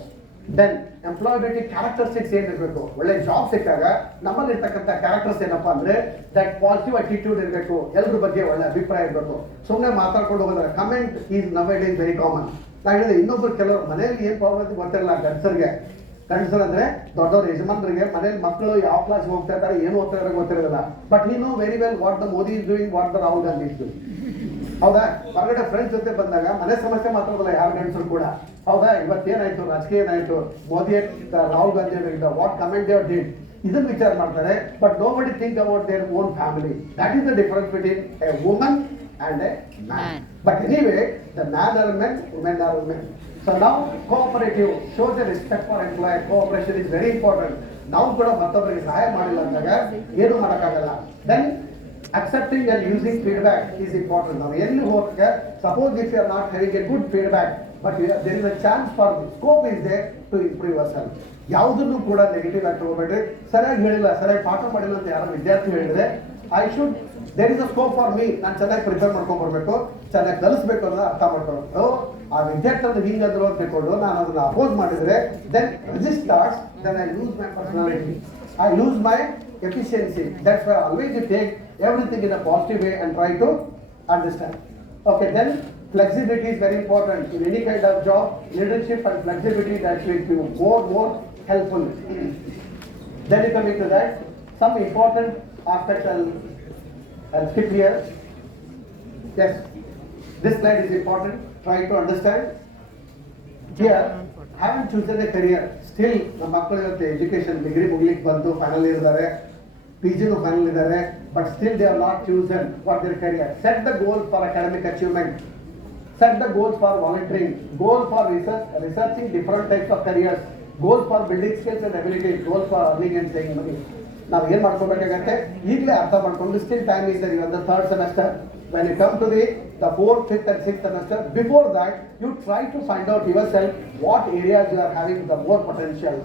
Then employability characteristics ಏನಿರಬೇಕು, ಒಳ್ಳೆ ಜಾಬ್ ಸಿಕ್ಕಾಗ ನಮ್ಮಲ್ಲಿ ಇರ್ತಕ್ಕಂಥ ಕ್ಯಾರೆಕ್ಟರ್ಸ್ ಏನಪ್ಪಾ ಅಂದ್ರೆ that positive attitude ಇರಬೇಕು, ಎಲ್ಲರ ಬಗ್ಗೆ ಒಳ್ಳೆ ಅಭಿಪ್ರಾಯ ಇರಬೇಕು. ಸುಮ್ಮನೆ ಮಾತಾಡ್ಕೊಂಡು ಹೋಗೋದ್ರೆ comment is nowadays very common. ನಾ ಹೇಳಿದ್ರೆ ಇನ್ನೊಬ್ರು ಕೆಲವರು ಮನೆಯಲ್ಲಿ ಏನ್ ಪ್ರಾಬ್ಲಮ್ ಅಂತ ಗೊತ್ತಿರಲ್ಲ ಗಂಡಸರಿಗೆ. ಗಂಡಸರು ಅಂದ್ರೆ ದೊಡ್ಡವ್ರ ಯಜಮಾನರಿಗೆ ಮನೇಲಿ ಮಕ್ಕಳು ಯಾವ ಕ್ಲಾಸ್ ಹೋಗ್ತಾ ಇದ್ದಾರೆ, ಏನು ಓದ್ತಾ ಇದ್ದಾರೆ ಗೊತ್ತಿರೋದಿಲ್ಲ. But he no very well what the Modi is doing, what the Rahul Gandhi is doing. ಹೌದಾ, ಹೊರಗಡೆ ಫ್ರೆಂಡ್ಸ್ ಜೊತೆ ಬಂದಾಗ ಮನೆ ಸಮಸ್ಯೆ ಮಾತಾಡೋದಿಲ್ಲ ಯಾರು ಗಂಡಸರು ಕೂಡ. ಹೌದಾ, ಇವತ್ತೇನಾಯ್ತು, ರಾಜಕೀಯ ಏನಾಯ್ತು, ಮೋದಿ ರಾಹುಲ್ ಗಾಂಧಿ ಅವರಿಂದ ವಾಟ್ ಕಮೆಂಟ್ ದೇವರ್ ಡಿಡ್, ಇದನ್ನ ವಿಚಾರ ಮಾಡ್ತಾರೆ. ಬಟ್ ನೋ ಬಡಿ think about their own family. That is the difference between A woman and a man. But anyway, the man are men, women are women. So now cooperative shows a respect for employee. Cooperation is very important. ನಾವು ಕೂಡ ಮತ್ತೊಬ್ಬರಿಗೆ ಸಹಾಯ ಮಾಡಿಲ್ಲ ಅಂದಾಗ ಏನು ಮಾಡೋಕ್ಕಾಗಲ್ಲ. Then accepting and using feedback is important. ನಾವು ಎಲ್ಲಿ ಹೋದಾಗ suppose if you are not having a good feedback, but there is a chance for the scope is there to improve yourself. ಯಾವುದನ್ನು ಕೂಡ ನೆಗೆಟಿವ್ ಆಗಿ ತಗೋಬೇಡ್ರಿ. ಸರಿಯಾಗಿ ಹೇಳಿಲ್ಲ, ಸರಿಯಾಗಿ ಪಾಠ ಮಾಡಿಲ್ಲ ಅಂತ ಯಾರೋ ವಿದ್ಯಾರ್ಥಿ ಹೇಳಿದ್ರೆ there is a scope for me, ನಾನು ಚೆನ್ನಾಗಿ ಪ್ರಿಪೇರ್ ಮಾಡ್ಕೊಂಡು ಬರ್ಬೇಕು, ಚೆನ್ನಾಗಿ ಕಲಿಸ್ಬೇಕು ಅನ್ನೋದು ಅರ್ಥ ಮಾಡ್ಕೊಂಡು ಆ ವಿದ್ಯಾರ್ಥಿಯನ್ನು ಹಿಂಗಂದ್ರು ಅಂತ ತಿಳ್ಕೊಂಡು ನಾನು ಅದನ್ನ ಅಪೋಸ್ ಮಾಡಿದ್ರೆ then resist starts, then I lose my personality, I lose my efficiency. That's why always you take everything in a positive way and try to understand. Okay, then flexibility is very important in any kind of job. Leadership and flexibility, that will be more helpful. Then you come into that, some important aspects I'll skip here. Yes, this slide is important. Try to understand. Here, haven't chosen a career. Still, ನಮ್ಮ ಮಕ್ಕಳು ಇವತ್ತು education degree ಮುಗಿಲಿಕ್ಕೆ ಬಂತು, ಫೈನಲ್ ಇದ್ದಾರೆ. PG no final idare, but still they have not chosen what their career. Set the goal for academic achievement. Set the goals for volunteering. Goal for researching different types of careers. Goal for building skills and abilities. Goal for earning and saving money. Now here ಮಾಡ್ಕೋಬೇಕಾಗತ್ತೆ ಈಗಲೇ ಅರ್ಥ ಮಾಡ್ಕೊಂಡು still time is there. You are the third semester. When you come to the fourth, fifth and sixth semester, before that you try to find out yourself what areas you are having the more potential.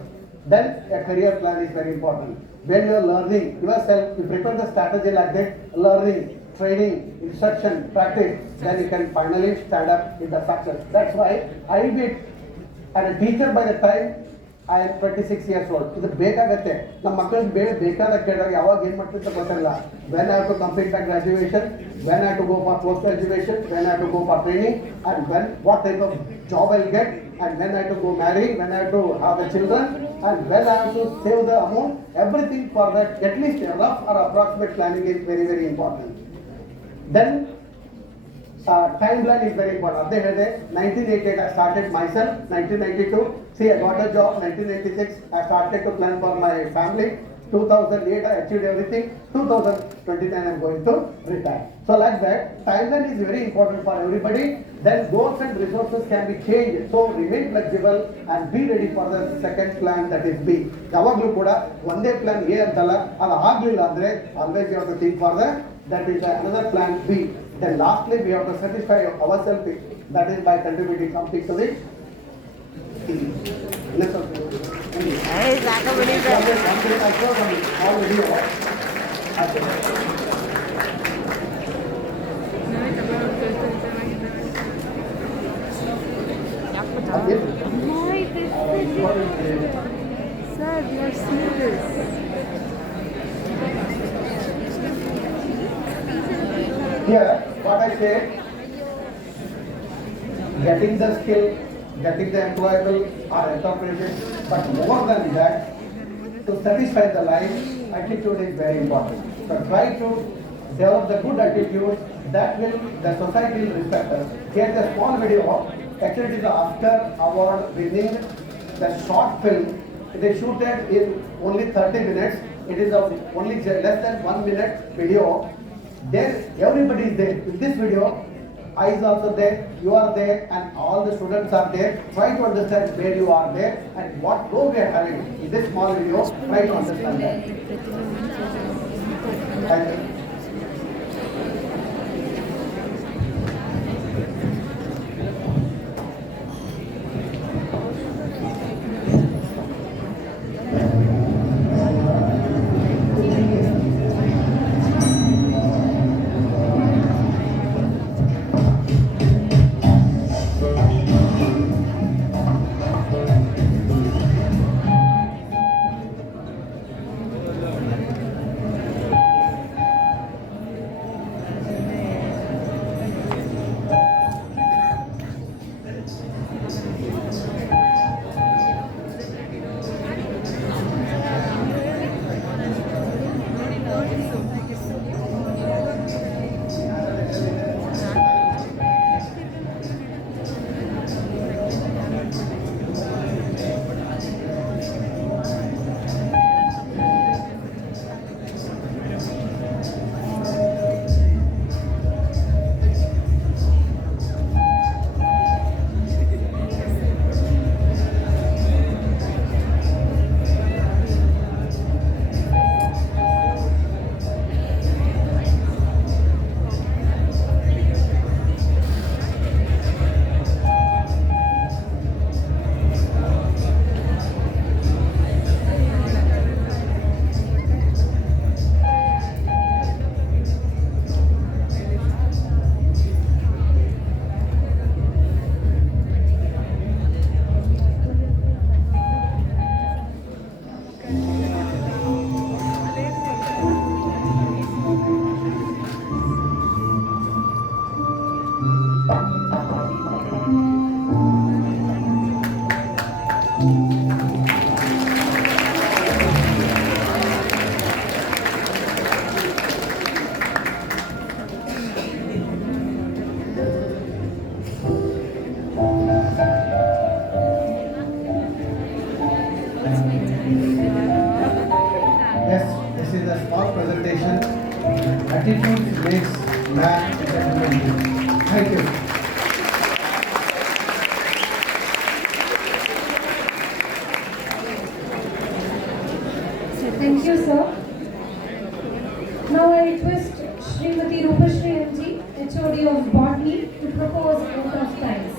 Then a career plan is very important. When you are learning yourself, you prepare the strategy like that, learning, training, instruction, practice, then you can finally stand up in the success. That's why I will be as a teacher by the time I am 26 years old. ಇದು ಬೇಕಾಗತ್ತೆ ನಮ್ಮ ಮಕ್ಕಳಿಗೆ ಬೇಕಾದ ಕೇಳಿದಾಗ ಯಾವಾಗ ಏನು ಮಾಡ್ತಿದ್ದ ಗೊತ್ತಿಲ್ಲ. When I have to complete my graduation, when I have to go for post graduation, when I have to go for training, and when what type of job I will get, and when I have to go marry, when I have to have the children, and when I have to save the amount, everything for that, at least a rough or approximate planning is very, very important. Then timeline is very important. They had 1988 I started myself, 1992 see I got a job, 1996 I started to plan for my family, 2008 I achieved everything, 2029 I am going to retire. So like that, timeline is very important for everybody. Then goals and resources can be changed. So remain flexible and be ready for the second plan, that is B. ಯಾವಾಗಲೂ ಕೂಡ ಒಂದೇ plan A ಅಂತಲ್ಲ, ಅದು ಆಗಲಿಲ್ಲ ಅಂದ್ರೆ always you have to think for that is another plan B. Then lastly we have to satisfy ourselves, that is by contributing something to the Sir, you are serious. Here, what I say, getting the skill, getting the employable or entrepreneurship, but more than that, to satisfy the life, attitude is very important. So try to develop the good attitude that will, the society will respect us. Here's a small video, actually it is the Oscar award winning, the short film. It is shooted in only 30 minutes. It is only less than 1 minute video. There, everybody is there. In this video, I is also there, you are there, and all the students are there. Try to understand where you are there and what role we are having. In this small video, try to understand that. Thank you. makes man a gentleman being. Thank you. Thank you, sir. Now I request Srimati Rupashri MG, HOD of Botany, to propose a vote of thanks.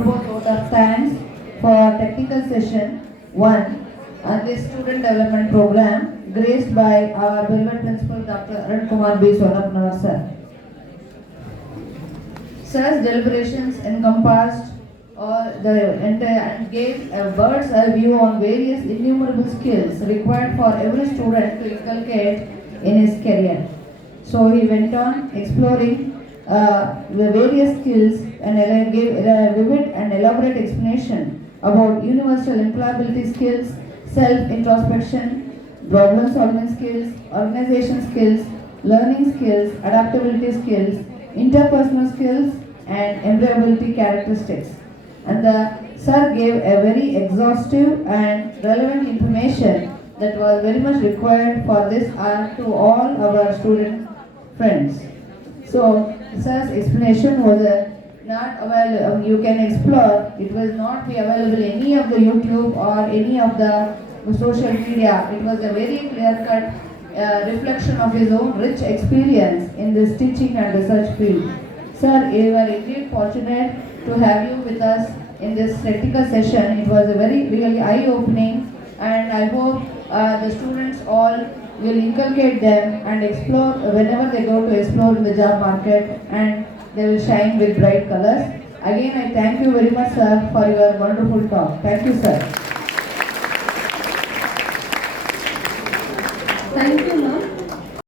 Vote of thanks for technical session 1 and this student development program graced by our beloved principal Dr. Arun Kumar B. Sonapnavar sir. Sir's deliberations encompassed all the entire and gave a bird's eye view on various innumerable skills required for every student to inculcate in his career. So he went on exploring the various skills and gave a vivid and elaborate explanation about universal employability skills, self-introspection, problem-solving skills, organization skills, learning skills, adaptability skills, interpersonal skills, and employability characteristics. And the sir gave a very exhaustive and relevant information that was very much required for this art to all our student friends. So, sir's explanation was not available, you can explore, it will not be available in any of the YouTube or any of the social media. It was a very clear-cut reflection of his own rich experience in this teaching and research field. Sir, we were indeed fortunate to have you with us in this technical session. It was a very really eye-opening, and I hope the students all will inculcate them and explore whenever they go to explore in the job market, and they will shine with bright colors. Again, I thank you very much, sir, for your wonderful talk. Thank you, sir. Thank you.